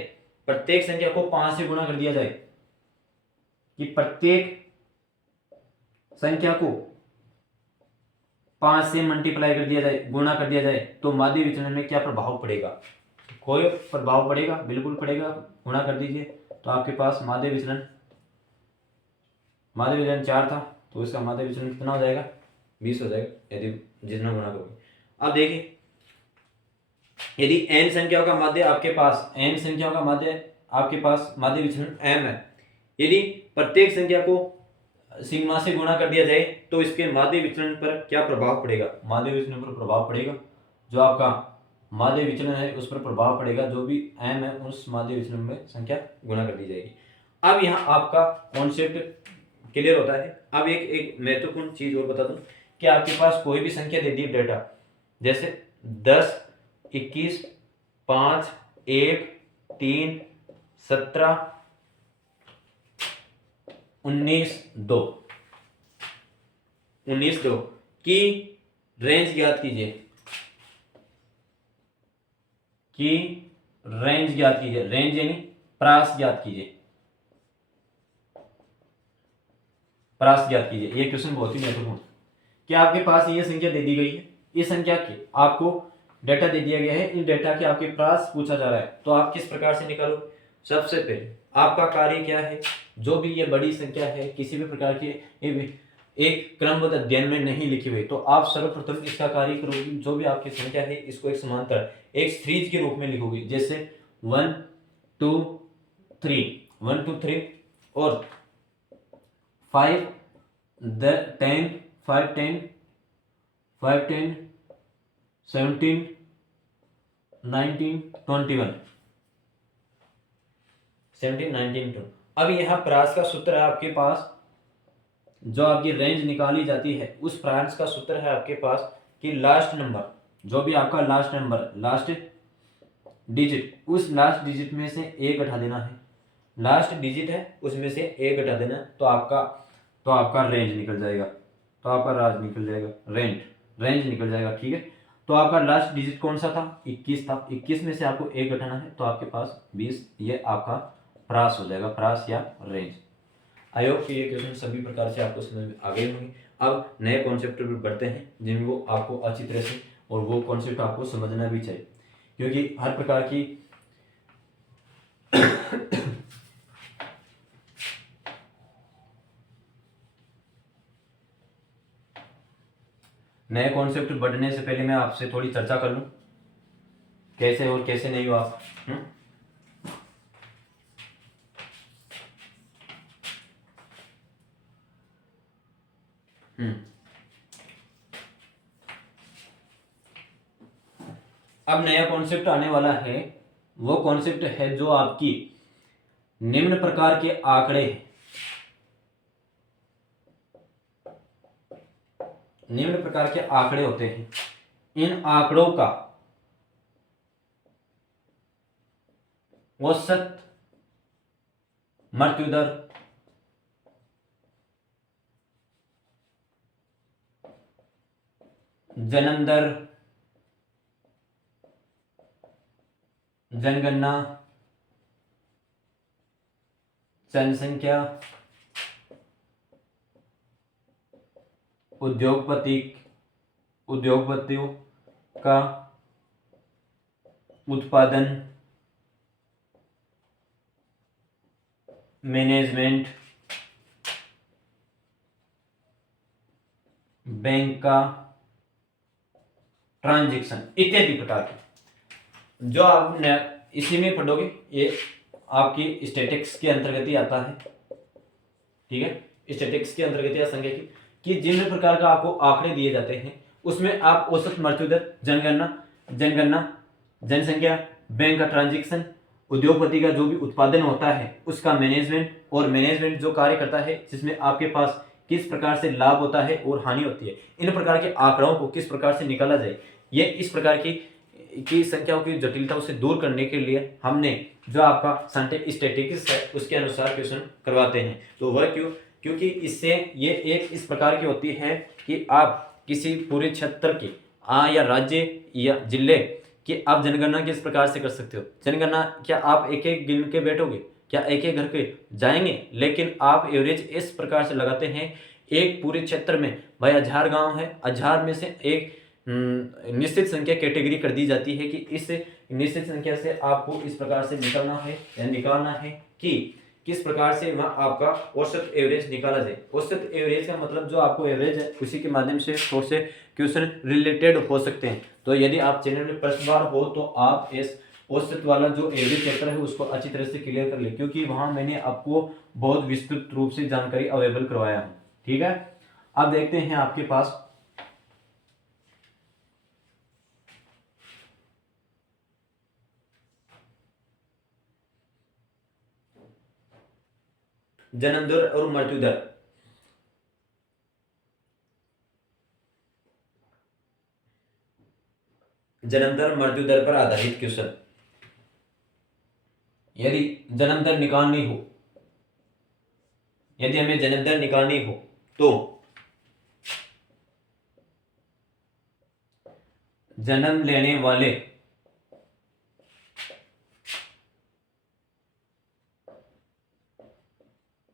प्रत्येक संख्या को 5 से गुणा कर दिया जाए, कि प्रत्येक संख्या को 5 से मल्टीप्लाई कर दिया जाए, गुणा कर दिया जाए, तो माध्य विचलन में क्या प्रभाव पड़ेगा? कोई प्रभाव पड़ेगा? बिल्कुल पड़ेगा। गुणा कर दीजिए तो आपके पास माध्य विचलन 4 था तो इसका माध्य विचलन कितना हो जाएगा? 20 हो जाएगा यदि जितना गुणा करोगे। अब देखिए यदि n संख्याओं का माध्य आपके पास माध्य विचलन m है, यदि प्रत्येक संख्या को सिग्मा से गुणा कर दिया जाए तो इसके माध्य विचलन पर क्या प्रभाव पड़ेगा? माध्य विचलन पर प्रभाव पड़ेगा, जो आपका माध्य विचलन है उस पर प्रभाव पड़ेगा, जो भी m है उस माध्य विचलन में संख्या गुणा कर दी जाएगी। अब यहाँ आपका कॉन्सेप्ट क्लियर होता है। अब एक महत्वपूर्ण चीज और बता दूं कि आपके पास कोई भी संख्या दे दी डेटा, जैसे 10, 21, 5, 1, 3, 17, 19, 2 की रेंज ज्ञात कीजिए, रेंज यानी प्रास ज्ञात कीजिए, ये क्वेश्चन बहुत ही महत्वपूर्ण है कि आपके पास ये संख्या दे दी गई है, इस संख्या के आपको डेटा दे दिया गया है, इन डेटा के आपके प्रास पूछा जा रहा है, तो आप किस प्रकार से निकालो? सबसे पहले आपका कार्य क्या है? जो भी ये बड़ी संख्या है किसी भी प्रकार की एक क्रमबद्ध अध्ययन में नहीं लिखी हुई, तो आप सर्वप्रथम इसका कार्य करोगे, जो भी आपकी संख्या है इसको एक समांतर एक सीरीज के रूप में लिखोगे, जैसे 1 2 3 1 2 3 और 5 10 5 10 5 10 17 19 21 17 19 20। अब यहाँ प्रास का सूत्र है आपके पास, जो आपकी रेंज निकाली जाती है उस प्रास का सूत्र है आपके पास कि लास्ट नंबर, जो भी आपका लास्ट डिजिट, उस लास्ट डिजिट में से एक घटा देना है, लास्ट डिजिट है उसमें से एक घटा देना, तो आपका रेंज निकल जाएगा, रेंज निकल जाएगा। ठीक है, तो आपका लास्ट डिजिट कौन सा था? 21 था, 21 में से आपको एक घटाना है तो आपके पास 20, ये आपका प्रास हो जाएगा, प्रास या रेंज। आई होप कि ये क्वेश्चन सभी प्रकार से आपको समझ में आ गए होंगे। अब नए कॉन्सेप्ट पर बढ़ते हैं जिनमें वो आपको अच्छी तरह से, और वो कॉन्सेप्ट आपको समझना भी चाहिए, क्योंकि हर प्रकार की नए कॉन्सेप्ट बढ़ने से पहले मैं आपसे थोड़ी चर्चा कर लूं, कैसे और कैसे नहीं हो आप। अब नया कॉन्सेप्ट आने वाला है, वो कॉन्सेप्ट है जो आपकी निम्न प्रकार के आंकड़े, निम्न प्रकार के आंकड़े होते हैं, इन आंकड़ों का औसत मृत्यु दर, जन्म दर, जनगणना, जनसंख्या, उद्योगपतियों का उत्पादन, मैनेजमेंट, बैंक का ट्रांजैक्शन इत्यादि प्रकार के जो आप इसी में पढ़ोगे, ये आपकी स्टैटिक्स के अंतर्गत ही आता है। ठीक है, स्टैटिक्स के अंतर्गत या सांख्यिकी कि जिन प्रकार का आपको आंकड़े दिए जाते हैं उसमें आप औसत मृत्यु दर, जनगणना, जनसंख्या, बैंक का ट्रांजैक्शन, उद्योगपति का जो भी उत्पादन होता है उसका मैनेजमेंट, और मैनेजमेंट जो कार्य करता है जिसमें आपके पास किस प्रकार से लाभ होता है और हानि होती है, इन प्रकार के आंकड़ों को किस प्रकार से निकाला जाए, ये इस प्रकार की संख्याओं की जटिलताओं से दूर करने के लिए हमने जो आपका स्टैटिस्टिक्स है उसके अनुसार क्वेश्चन करवाते हैं। तो वह क्योंकि इससे ये एक इस प्रकार की होती है कि आप किसी पूरे क्षेत्र की या राज्य या जिले की आप जनगणना किस प्रकार से कर सकते हो। जनगणना क्या आप एक एक गिन के बैठोगे, क्या एक एक घर पे जाएंगे, लेकिन आप एवरेज इस प्रकार से लगाते हैं। एक पूरे क्षेत्र में भाई 1000 गांव है, 1000 में से एक निश्चित संख्या कैटेगरी कर दी जाती है कि इस निश्चित संख्या से आपको इस प्रकार से निकालना है या निकालना है कि किस प्रकार से वह आपका औसत एवरेज निकाला जाए। औसत एवरेज का मतलब जो आपको एवरेज है उसी के माध्यम से थोड़े से क्वेश्चन रिलेटेड हो सकते हैं। तो यदि आप चैनल में फर्स्ट बार हो तो आप इस औसत वाला जो एवरेज चैप्टर है उसको अच्छी तरह से क्लियर कर ले, क्योंकि वहां मैंने आपको बहुत विस्तृत रूप से जानकारी अवेलेबल करवाया है। ठीक है, अब देखते हैं आपके पास जन्म दर और मृत्यु दर। जन्म दर मृत्यु दर पर आधारित क्वेश्चन। यदि जन्म दर निकालनी हो, यदि हमें जन्म दर निकालनी हो तो जन्म लेने वाले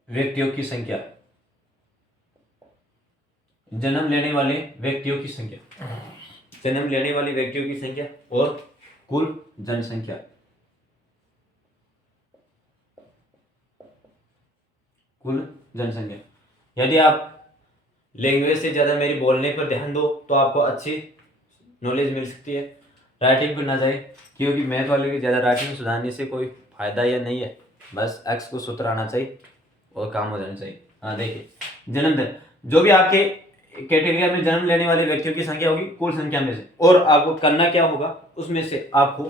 व्यक्तियों की संख्या, जन्म लेने वाले व्यक्तियों की संख्या, जन्म लेने वाले व्यक्तियों की संख्या और कुल जनसंख्या, कुल जनसंख्या। यदि आप लैंग्वेज से ज़्यादा मेरी बोलने पर ध्यान दो तो आपको अच्छी नॉलेज मिल सकती है। राइटिंग पर ना जाए, क्योंकि मैथ वाले की ज़्यादा राइटिंग सुधारने से कोई फायदा या नहीं है। बस एक्स को सूत्र आना चाहिए और काम हो जाना चाहिए। हाँ देखिए, जन्म दर जो भी आपके कैटेगरी में जन्म लेने वाले व्यक्तियों की संख्या होगी कुल संख्या में से, और आपको करना क्या होगा उसमें से आपको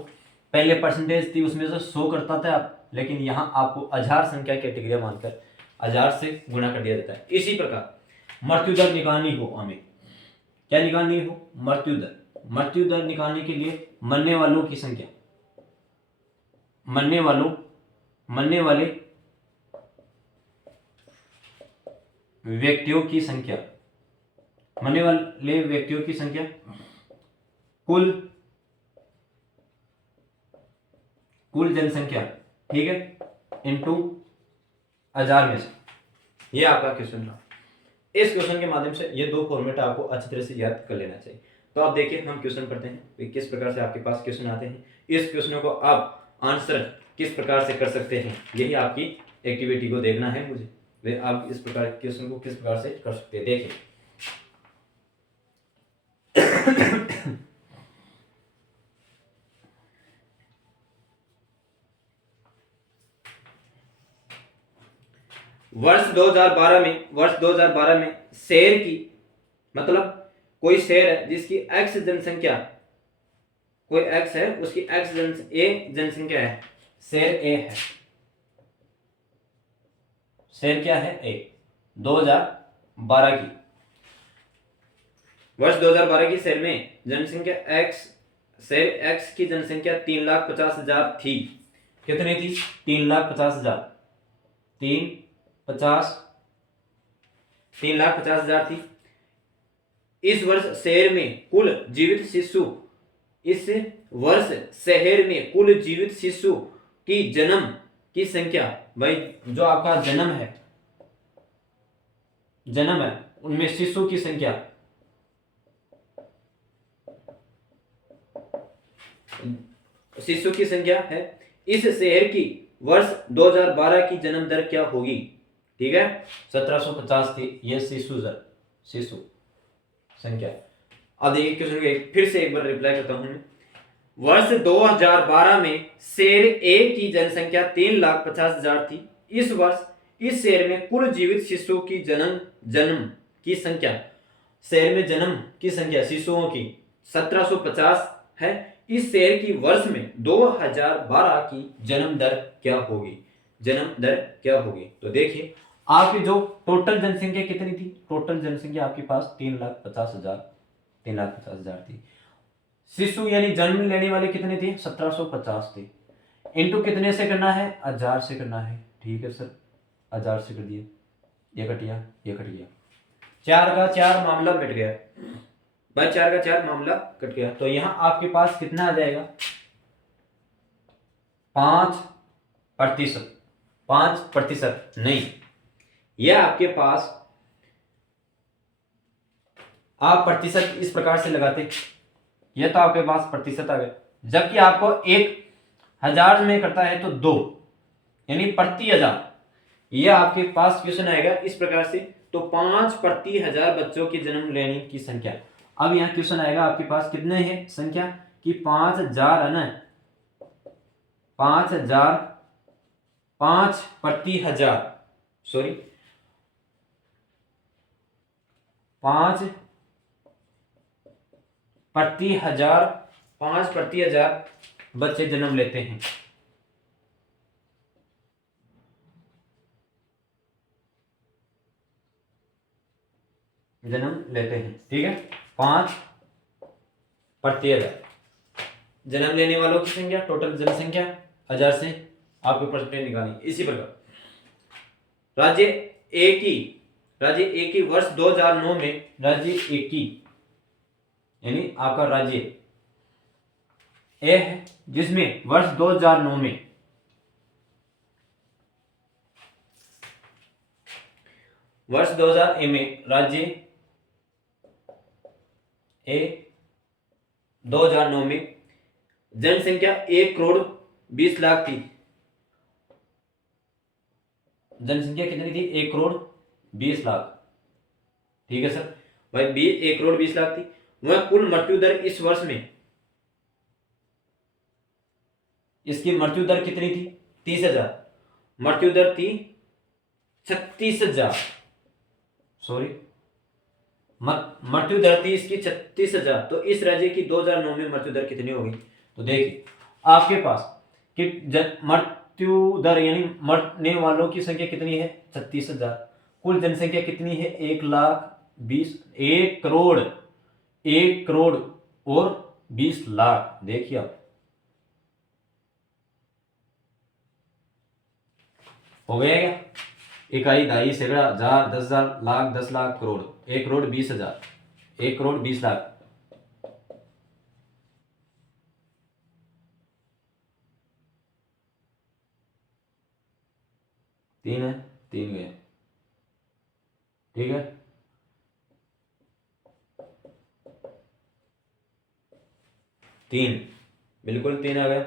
पहले परसेंटेज थी उसमें से 100 करता था आप, लेकिन यहाँ आपको 1000 संख्या कैटेगरी मानकर 1000 से गुणा कर दिया जाता है। इसी प्रकार मृत्यु दर निकालनी हो, हमें क्या निकालनी हो, मृत्यु दर। मृत्यु दर निकालने के लिए मरने वालों की संख्या, मरने वाले व्यक्तियों की संख्या, मरने वाले व्यक्तियों की संख्या कुल जनसंख्या, ठीक है, इनटू 1000 में से। ये आपका क्वेश्चन था। इस क्वेश्चन के माध्यम से ये दो फॉर्मेट आपको अच्छी तरह से याद कर लेना चाहिए। तो आप देखिए हम क्वेश्चन पढ़ते हैं किस प्रकार से आपके पास क्वेश्चन आते हैं। इस क्वेश्चनों को आप आंसर किस प्रकार से कर सकते हैं, यही आपकी एक्टिविटी को देखना है मुझे। वे आप इस प्रकार के क्वेश्चन को किस प्रकार से कर सकते हैं, देखिए। वर्ष 2012 में शहर की, मतलब कोई शहर है जिसकी एक्स जनसंख्या, कोई एक्स है उसकी एक्स जनसंख्या है, शहर ए है, शहर क्या है ए, 2012 की, वर्ष 2012 की शहर में जनसंख्या एक्स, शहर एक्स की जनसंख्या 3,50,000 थी। कितनी थी, 3,50,000, 3,50,000 थी। इस वर्ष शहर में कुल जीवित शिशु, इस वर्ष शहर में कुल जीवित शिशु की जन्म की संख्या, भाई जो आपका जन्म है उनमें शिशु की संख्या है। इस शहर की वर्ष 2012 की जन्म दर क्या होगी? ठीक है, 1750 थी ये शिशु संख्या। अब देखिए क्वेश्चन फिर से एक बार रिप्लाई करता हूं। वर्ष 2012 में शहर ए की जनसंख्या 3,50,000 थी। इस वर्ष इस शहर में कुल जीवित शिशुओं की जन्म की संख्या, शहर में जन्म की संख्या शिशुओं की 1750 है। इस शहर की वर्ष में 2012 की जन्म दर क्या होगी? तो देखिए आपकी जो टोटल जनसंख्या कितनी थी? टोटल जनसंख्या आपके पास 3,50,000 थी। शिशु यानी जन्म लेने वाले कितने थे? 1750 थे। इनटू कितने से करना है? 1000 से करना है। ठीक है सर, 1000 से कर दिए, ये कट गया, 4 का 4 मामला मिट गया भाई, 4 का 4 मामला कट गया। तो यहां आपके पास कितना आ जाएगा? 5% नहीं, यह आपके पास आप प्रतिशत इस प्रकार से लगाते, यह तो आपके पास प्रतिशत आ गया। जबकि आपको 1000 में करता है तो 2 यानी प्रति 1000, यह आपके पास क्वेश्चन आएगा इस प्रकार से। तो 5 प्रति 1000 बच्चों के जन्म लेने की संख्या। अब यहां क्वेश्चन आएगा आपके पास कितने हैं संख्या कि 5000 है ना, 5000 5 प्रति 1000, सॉरी 5 प्रति 1000, 5 प्रति 1000 बच्चे जन्म लेते हैं। ठीक है, 5 प्रति 1000 जन्म लेने वालों की संख्या, टोटल जनसंख्या 1000 से आपको परसेंटेज निकालनी। इसी प्रकार राज्य ए की वर्ष 2009 में, राज्य ए की यानी आपका राज्य ए है जिसमें वर्ष 2009 में राज्य ए 2009 में जनसंख्या 1,20,00,000 थी। जनसंख्या कितनी थी? 1,20,00,000। ठीक है सर भाई, 1,20,00,000 थी। वह कुल मृत्यु दर इस वर्ष में, इसकी मृत्यु दर कितनी थी? 30,000। मृत्यु दर थी 36,000, सॉरी मृत्यु दर थी इसकी 36,000। तो इस राज्य की 2009 में मृत्यु दर कितनी होगी? तो देखिए आपके पास कि मृत्यु दर यानी मरने वालों की संख्या कितनी है? 36,000। कुल जनसंख्या कितनी है? 1,20,000, 1 करोड़ और 20 लाख। देखिए आप, हो गया क्या? इकाई, दहाई, सैकड़ा, हजार, 10,000, लाख, 10 लाख, करोड़, 1,20,000, 1,20,00,000। 3 है, 3 गए। ठीक है, 3 बिल्कुल 3 आ गया।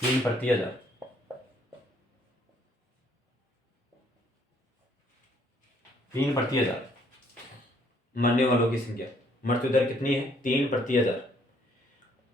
3 प्रति 1000, 3 प्रति 1000 मरने वालों की संख्या, मृत्यु दर कितनी है? 3 प्रति 1000।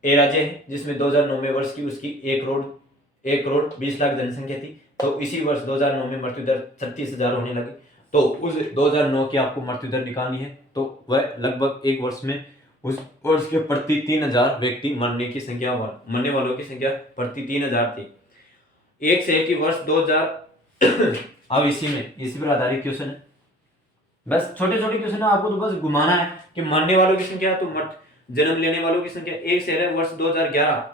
ए राज्य है जिसमें 2009 में वर्ष की उसकी 1,20,00,000 जनसंख्या थी। तो इसी वर्ष 2009 में मृत्यु दर 36,000 होने लगी। तो उस 2009 की आपको मृत्यु दर निकालनी है। तो वह लगभग एक वर्ष में उस वर्ष के प्रति 3,000 व्यक्ति मरने वालों की संख्या प्रति 3,000 थी। एक शहर की वर्ष 2000 अब इसी पर आधारित क्वेश्चन है। बस छोटे छोटे क्वेश्चन है, आपको तो बस घुमाना है कि मरने वालों की संख्या तो जन्म लेने वालों की संख्या। एक शहर है वर्ष 2011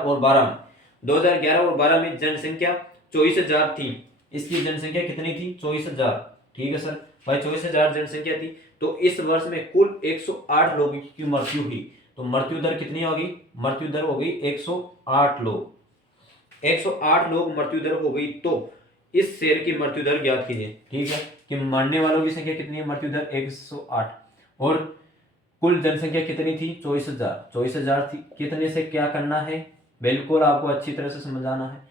और 12 में, 2011 और 12 में जनसंख्या 24,000 थी। इसकी जनसंख्या कितनी थी? 24,000। ठीक है सर भाई, 24,000 जनसंख्या थी। तो इस वर्ष में कुल 108 लोगों की मृत्यु हुई। तो मृत्यु दर कितनी होगी? मृत्यु दर हो गई 108 लोग, 108 लोग मृत्यु दर हो गई। तो इस शहर की मृत्यु दर ज्ञात कीजिए। ठीक है, कि मरने वालों की संख्या कितनी है, मृत्यु दर 108, और कुल जनसंख्या कितनी थी, 24,000। 24,000 थी, कितने से क्या करना है, बिल्कुल आपको अच्छी तरह से समझाना है,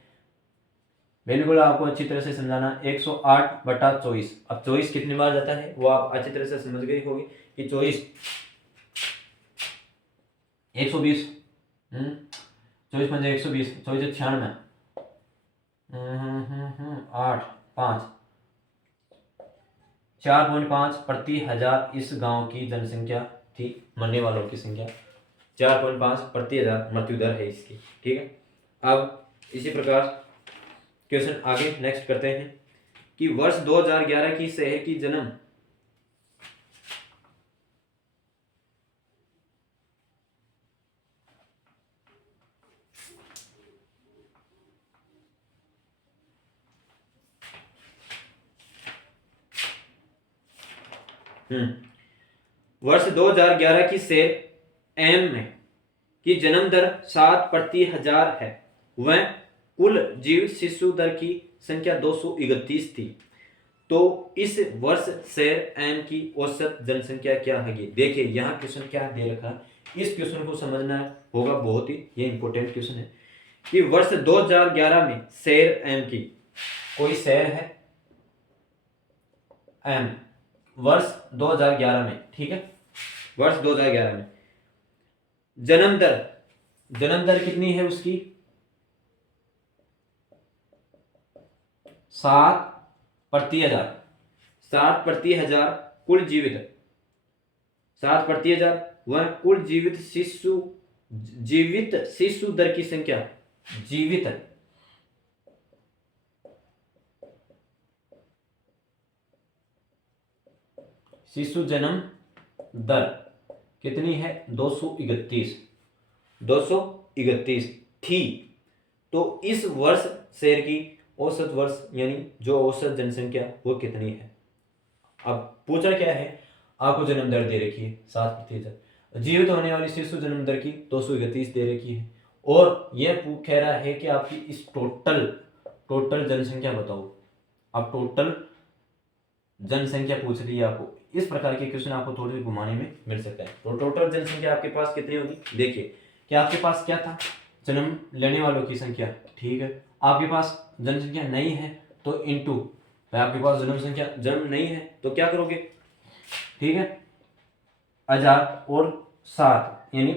बिल्कुल आपको अच्छी तरह से समझाना। 108/24, अब 24 कितनी बार जाता है वो आप अच्छी तरह से समझ गए होंगे कि 24 120, 24 पंजे 120, 24 96, 8 5, 4.5 प्रति हजार इस गांव की जनसंख्या थी, मरने वालों की संख्या 4.5 प्रति हजार मृत्यु दर है इसकी, ठीक है। अब इसी प्रकार क्वेश्चन आगे नेक्स्ट करते हैं कि वर्ष 2011 की शहर की जन्म वर्ष 2011 की शहर एम में की जन्म दर 7 प्रति हजार है, वह कुल जीवित शिशु दर की संख्या 231 थी। तो इस वर्ष शहर एम की औसत जनसंख्या क्या है। देखिए यहाँ क्वेश्चन क्या दे रखा है, इस क्वेश्चन को समझना होगा, बहुत ही ये इंपॉर्टेंट क्वेश्चन है कि वर्ष 2011 में शहर एम की, कोई शहर है एम, वर्ष 2011 में, ठीक है, वर्ष 2011 में जन्म दर कितनी है उसकी, 7 प्रति हजार, 7 प्रति हजार कुल जीवित, 7 प्रति हजार, वह कुल जीवित शिशु दर की संख्या, जीवित शिशु जन्म दर कितनी है, 231 थी। तो इस वर्ष शहर की औसत वर्ष यानी जो औसत जनसंख्या वो कितनी है। अब पूछा क्या है, आपको जन्म दर दे रखी है 7%, जीवित होने वाली शिशु जन्म दर की 231 दे रखी है, और यह कह रहा है कि आपकी इस टोटल जनसंख्या बताओ। अब टोटल जनसंख्या पूछ रही है आपको, इस प्रकार के क्वेश्चन आपको थोड़ी घुमाने में मिल सकता है। तो टोटल जनसंख्या आपके पास कितनी होगी, देखिए कि आपके पास क्या था, जन्म लेने वालों की संख्या, ठीक है, आपके पास जनसंख्या नहीं है तो इनटू, आपके पास जन्म नहीं है तो क्या करोगे, ठीक है, 1000 और 7 यानी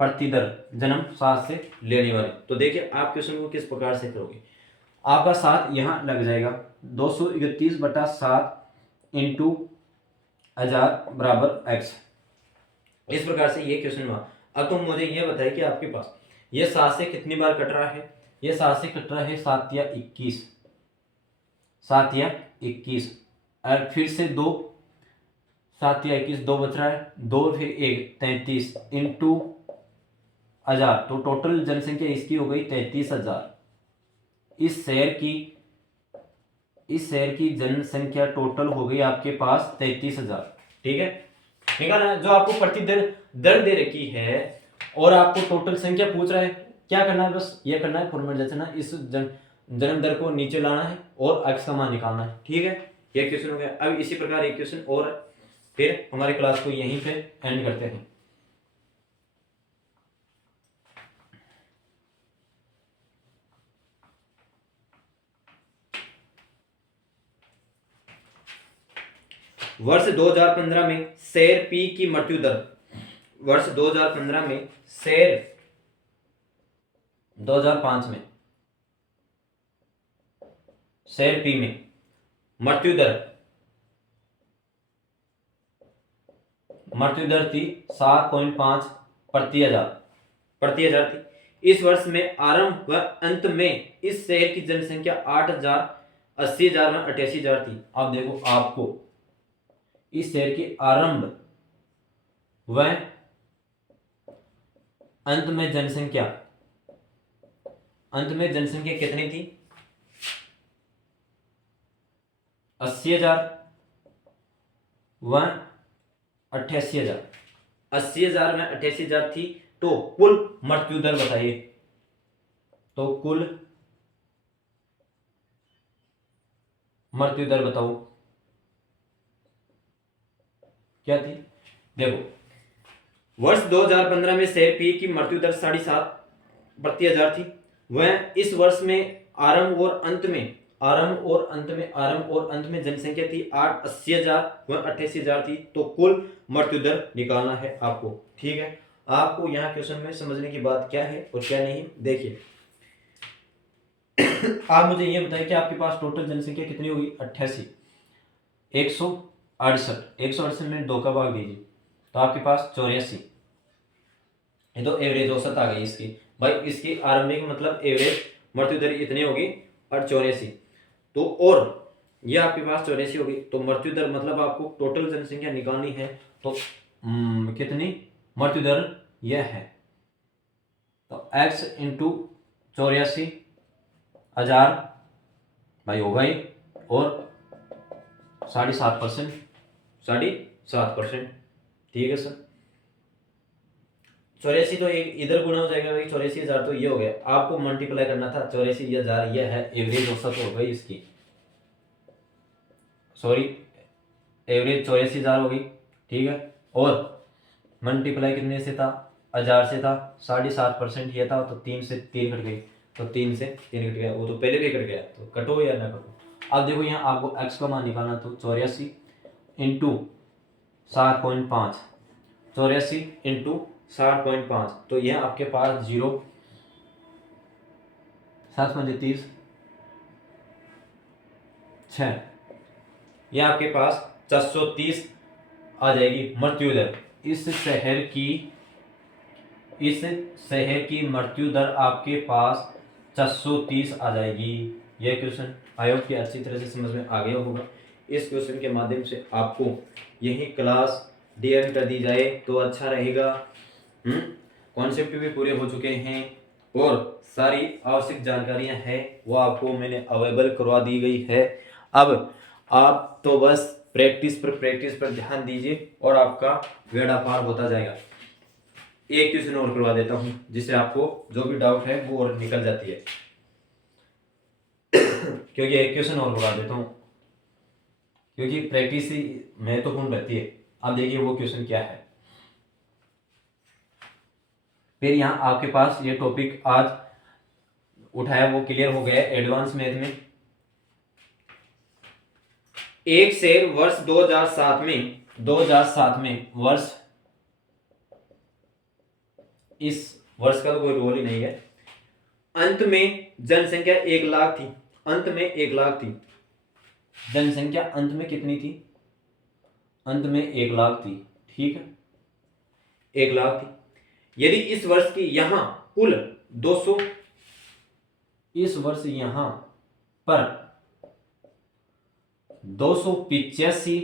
प्रति दर जन्म 7 से लेने वाले। तो देखिए आप क्वेश्चन को किस प्रकार से करोगे, आपका 7 यहाँ लग जाएगा, 231/7 इंटू 1000 बराबर x, इस प्रकार से ये क्वेश्चन हुआ। अब तुम मुझे ये बताइए कि आपके पास ये 7 से कितनी बार कट रहा है, ये 7 से कट रहा है 7 या 21, 7 या 21, और फिर से 2, 7 या 21, 2 बच रहा है, 2 फिर 1, 33 इंटू 1000, तो टोटल जनसंख्या इसकी हो गई 33,000। इस शहर की जनसंख्या टोटल हो गई आपके पास 33,000, ठीक है, ठीक है ना। जो आपको प्रति दर दे रखी है और आपको टोटल संख्या पूछ रहा है, क्या करना है, बस ये करना है, फॉर्मेट ना, इस जन्म दर को नीचे लाना है और x का मान निकालना है, ठीक है। ये क्वेश्चन हो गया। अब इसी प्रकार एक क्वेश्चन और, फिर हमारे क्लास को यहीं पे एंड करते हैं। वर्ष 2015 में शेर पी की मृत्यु दर, वर्ष 2015 में शेर 2005 में शेर पी में मृत्यु दर थी 7.5 प्रति हजार थी। इस वर्ष में आरंभ व अंत में इस शहर की जनसंख्या 8,000, 80,000 व 88,000 थी। अब देखो आपको इस शहर की आरंभ व अंत में जनसंख्या कितनी थी, 80,000 व 88,000, 80,000 में 88,000 थी। तो कुल मृत्यु दर बताइए, तो कुल मृत्यु दर बताओ, क्या थी, देखो वर्ष 2015 में शेर पी की मृत्यु दर 7.5 प्रति हजार थी। वह इस वर्ष में आरंभ और अंत में जनसंख्या थी 80,000 वह 88,000 थी। तो कुल मृत्यु दर निकालना है आपको, ठीक है। आपको यहाँ क्वेश्चन में समझने की बात क्या है और क्या नहीं, देखिए आप मुझे ये बताइए कि आपके पास टोटल जनसंख्या कितनी होगी, 88, 168 में 2 का भाग दीजिए तो आपके पास 84। ये तो एवरेज औसत आ गई इसकी भाई, इसकी आरंभिक मतलब एवरेज मृत्यु दर इतनी होगी और 84। तो और ये आपके पास 84 होगी, तो मृत्यु दर मतलब आपको टोटल जनसंख्या निकालनी है तो कितनी मृत्यु दर यह है, तो x इंटू 84,000 भाई होगा ही, और 7.5%, 7.5%, ठीक है सर। 84 तो एक इधर गुना हो जाएगा भाई, 84,000 तो ये हो गया, आपको मल्टीप्लाई करना था 84,000, यह है एवरेज औसत हो गई इसकी, सॉरी एवरेज 84,000 हो गई, ठीक है। और मल्टीप्लाई कितने से था, 1000 से था, 7.5% ये था, तो 3 से 3 कट गई, तो 3 से 3 कट गया, वो तो पहले भी कट गया, तो कटो या ना कटो। अब देखो यहाँ आपको x का मान निकालना, तो 84 इंटू 7.5, 84 इंटू 7.5, तो यह आपके पास 0, 7×5 6, यह आपके पास 430 आ जाएगी मृत्यु दर। इस शहर की मृत्यु दर आपके पास 430 आ जाएगी। यह क्वेश्चन आई होप कि अच्छी तरह से समझ में आ गया होगा। इस क्वेश्चन के माध्यम से आपको यही क्लास डीएन कर दी जाए तो अच्छा रहेगा। कॉन्सेप्ट भी पूरे हो चुके हैं और सारी आवश्यक जानकारियां हैं वो आपको मैंने अवेलेबल करवा दी गई है। अब आप तो बस प्रैक्टिस पर ध्यान दीजिए और आपका बेड़ा पार होता जाएगा। एक क्वेश्चन और करवा देता हूं जिससे आपको जो भी डाउट है वो और निकल जाती है क्योंकि एक क्वेश्चन और करवा देता हूं क्योंकि प्रैक्टिस ही महत्वपूर्ण रहती है। अब देखिए वो क्वेश्चन क्या है। फिर यहाँ आपके पास ये टॉपिक आज उठाया वो क्लियर हो गया एडवांस मैथ में। एक से वर्ष 2007 में वर्ष, इस वर्ष का तो कोई रोल ही नहीं है, अंत में जनसंख्या 1 लाख थी। अंत में 1 लाख थी जनसंख्या, अंत में कितनी थी, अंत में 1 लाख थी, ठीक है 1 लाख थी। यदि इस वर्ष की यहां कुल 200, इस वर्ष यहां पर 285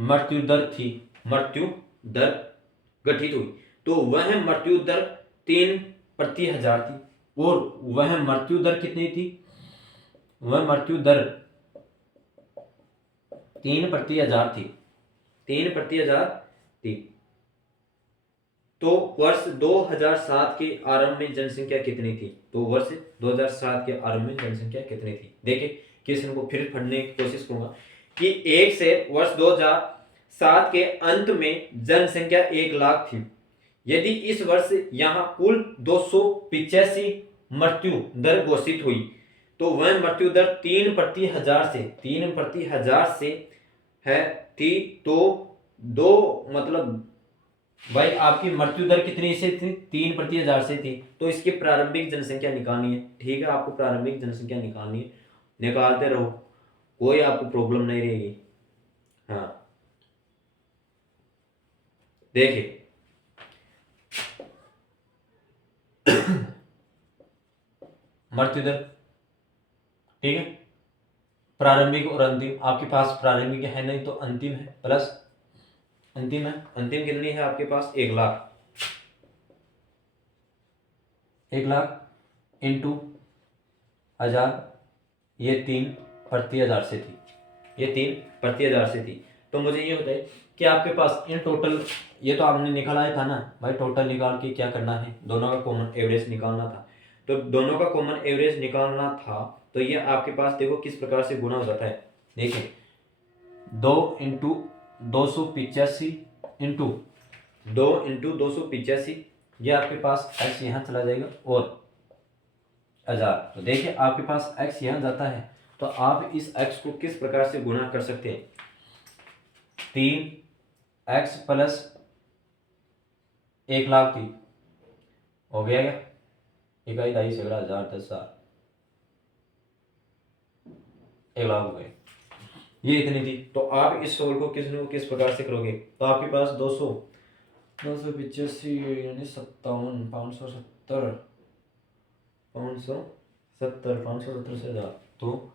मृत्यु दर थी, मृत्यु दर गठित हुई, तो वह मृत्यु दर 3 प्रति हजार थी। और वह मृत्यु दर कितनी थी, वह मृत्यु दर 3 प्रति हजार थी, 3 प्रति हजार थी। तो वर्ष 2007 के आरंभ में जनसंख्या कितनी थी, तो वर्ष 2007 के आरंभ में जनसंख्या कितनी थी। देखिए क्वेश्चन को फिर पढ़ने की कोशिश करूंगा कि 1 से वर्ष 2007 के अंत में जनसंख्या 1 लाख थी। यदि इस वर्ष यहां कुल 285 मृत्यु दर घोषित हुई, तो वह मृत्यु दर 3 प्रति हजार से है थी। तो दो मतलब भाई आपकी मृत्यु दर कितनी से थी, 3 प्रति हजार से थी। तो इसकी प्रारंभिक जनसंख्या निकालनी है, ठीक है आपको प्रारंभिक जनसंख्या निकालनी है, निकालते रहो, कोई आपको प्रॉब्लम नहीं रहेगी। हाँ देखिए मृत्यु दर, ठीक है प्रारंभिक और अंतिम, आपके पास प्रारंभिक है नहीं तो अंतिम है, प्लस अंतिम है। अंतिम कितनी है आपके पास, 1 लाख, 1 लाख इंटू 1000, ये 3 प्रति हजार से थी, ये 3 प्रति हजार से थी। तो मुझे ये बताइए कि आपके पास इन टोटल, ये तो आपने निकाला था ना भाई, टोटल निकाल के क्या करना है, दोनों का कॉमन एवरेज निकालना था। तो दोनों का कॉमन एवरेज निकालना था तो ये आपके पास देखो किस प्रकार से गुना हो जाता है। देखिए 2 × 285 इंटू 2 × 285, ये आपके पास x यहाँ चला जाएगा और 1000। तो देखिए आपके पास x यहाँ जाता है, तो आप इस x को किस प्रकार से गुणा कर सकते हैं? 3x प्लस 1,03 हो गया क्या? 1,02 सैकड़ा 1000 10,000 1,00,000 हो गए। ये इतनी थी। तो आप इस सोल को किस प्रकार से करोगे? तो आपके पास 285 यानी 57 570 से 1000, तो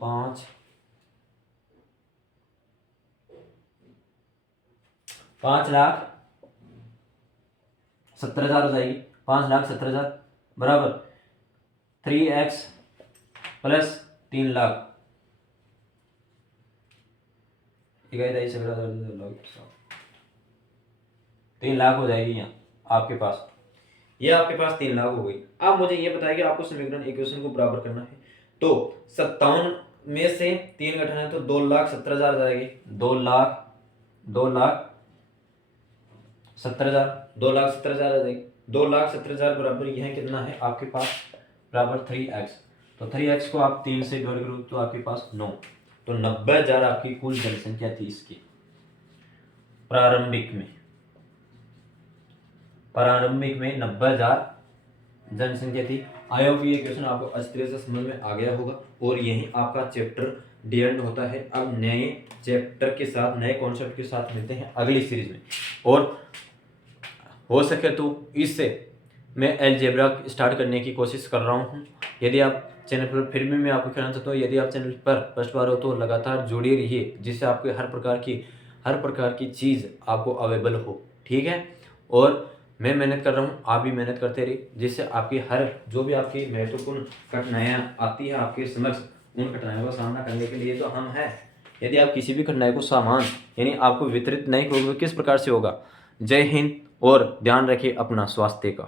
5,70,000 हो जाएगी। 5,70,000 बराबर 3x प्लस 3,00,000 3,00,000 हो जाएगी यहाँ आपके पास। ये आपके पास 3,00,000 हो गई। अब मुझे ये बताया कि आपको समीकरण इक्वेशन को बराबर करना है। तो 57 में से 3 घटाना है तो 2,70,000 आ जाएगी। 2,70,000 आ जाएगी। 2,70,000 बराबर यह कितना है आपके पास? बराबर 3x। तो 3x को आप 3 से डिवाइड करो तो आपके पास 9। तो 90,000 आपकी कुल जनसंख्या थी इसकी प्रारंभिक में 90,000 जनसंख्या थी। आई होप ये क्वेश्चन आपको अच्छी तरह से समझ में आ गया होगा और यही आपका चैप्टर डी एंड होता है। अब नए चैप्टर के साथ, नए कॉन्सेप्ट के साथ मिलते हैं अगली सीरीज में। और हो सके तो इससे मैं अलजेब्रा स्टार्ट करने की कोशिश कर रहा हूँ। यदि आप चैनल पर, फिर भी मैं आपको कहना चाहता हूँ, यदि आप चैनल पर फर्स्ट बार हो तो लगातार जुड़े रहिए, जिससे आपके हर प्रकार की चीज़ आपको अवेलेबल हो। ठीक है? और मैं मेहनत कर रहा हूँ, आप भी मेहनत करते रहिए, जिससे आपकी जो भी आपकी महत्वपूर्ण कठिनाइयाँ आती है आपके समक्ष, उन कठिनाइयों का सामना करने के लिए तो हम हैं। यदि आप किसी भी कठिनाई को सामान यानी आपको वितरित नहीं करोगे, किस प्रकार से होगा? जय हिंद और ध्यान रखिए अपना स्वास्थ्य का।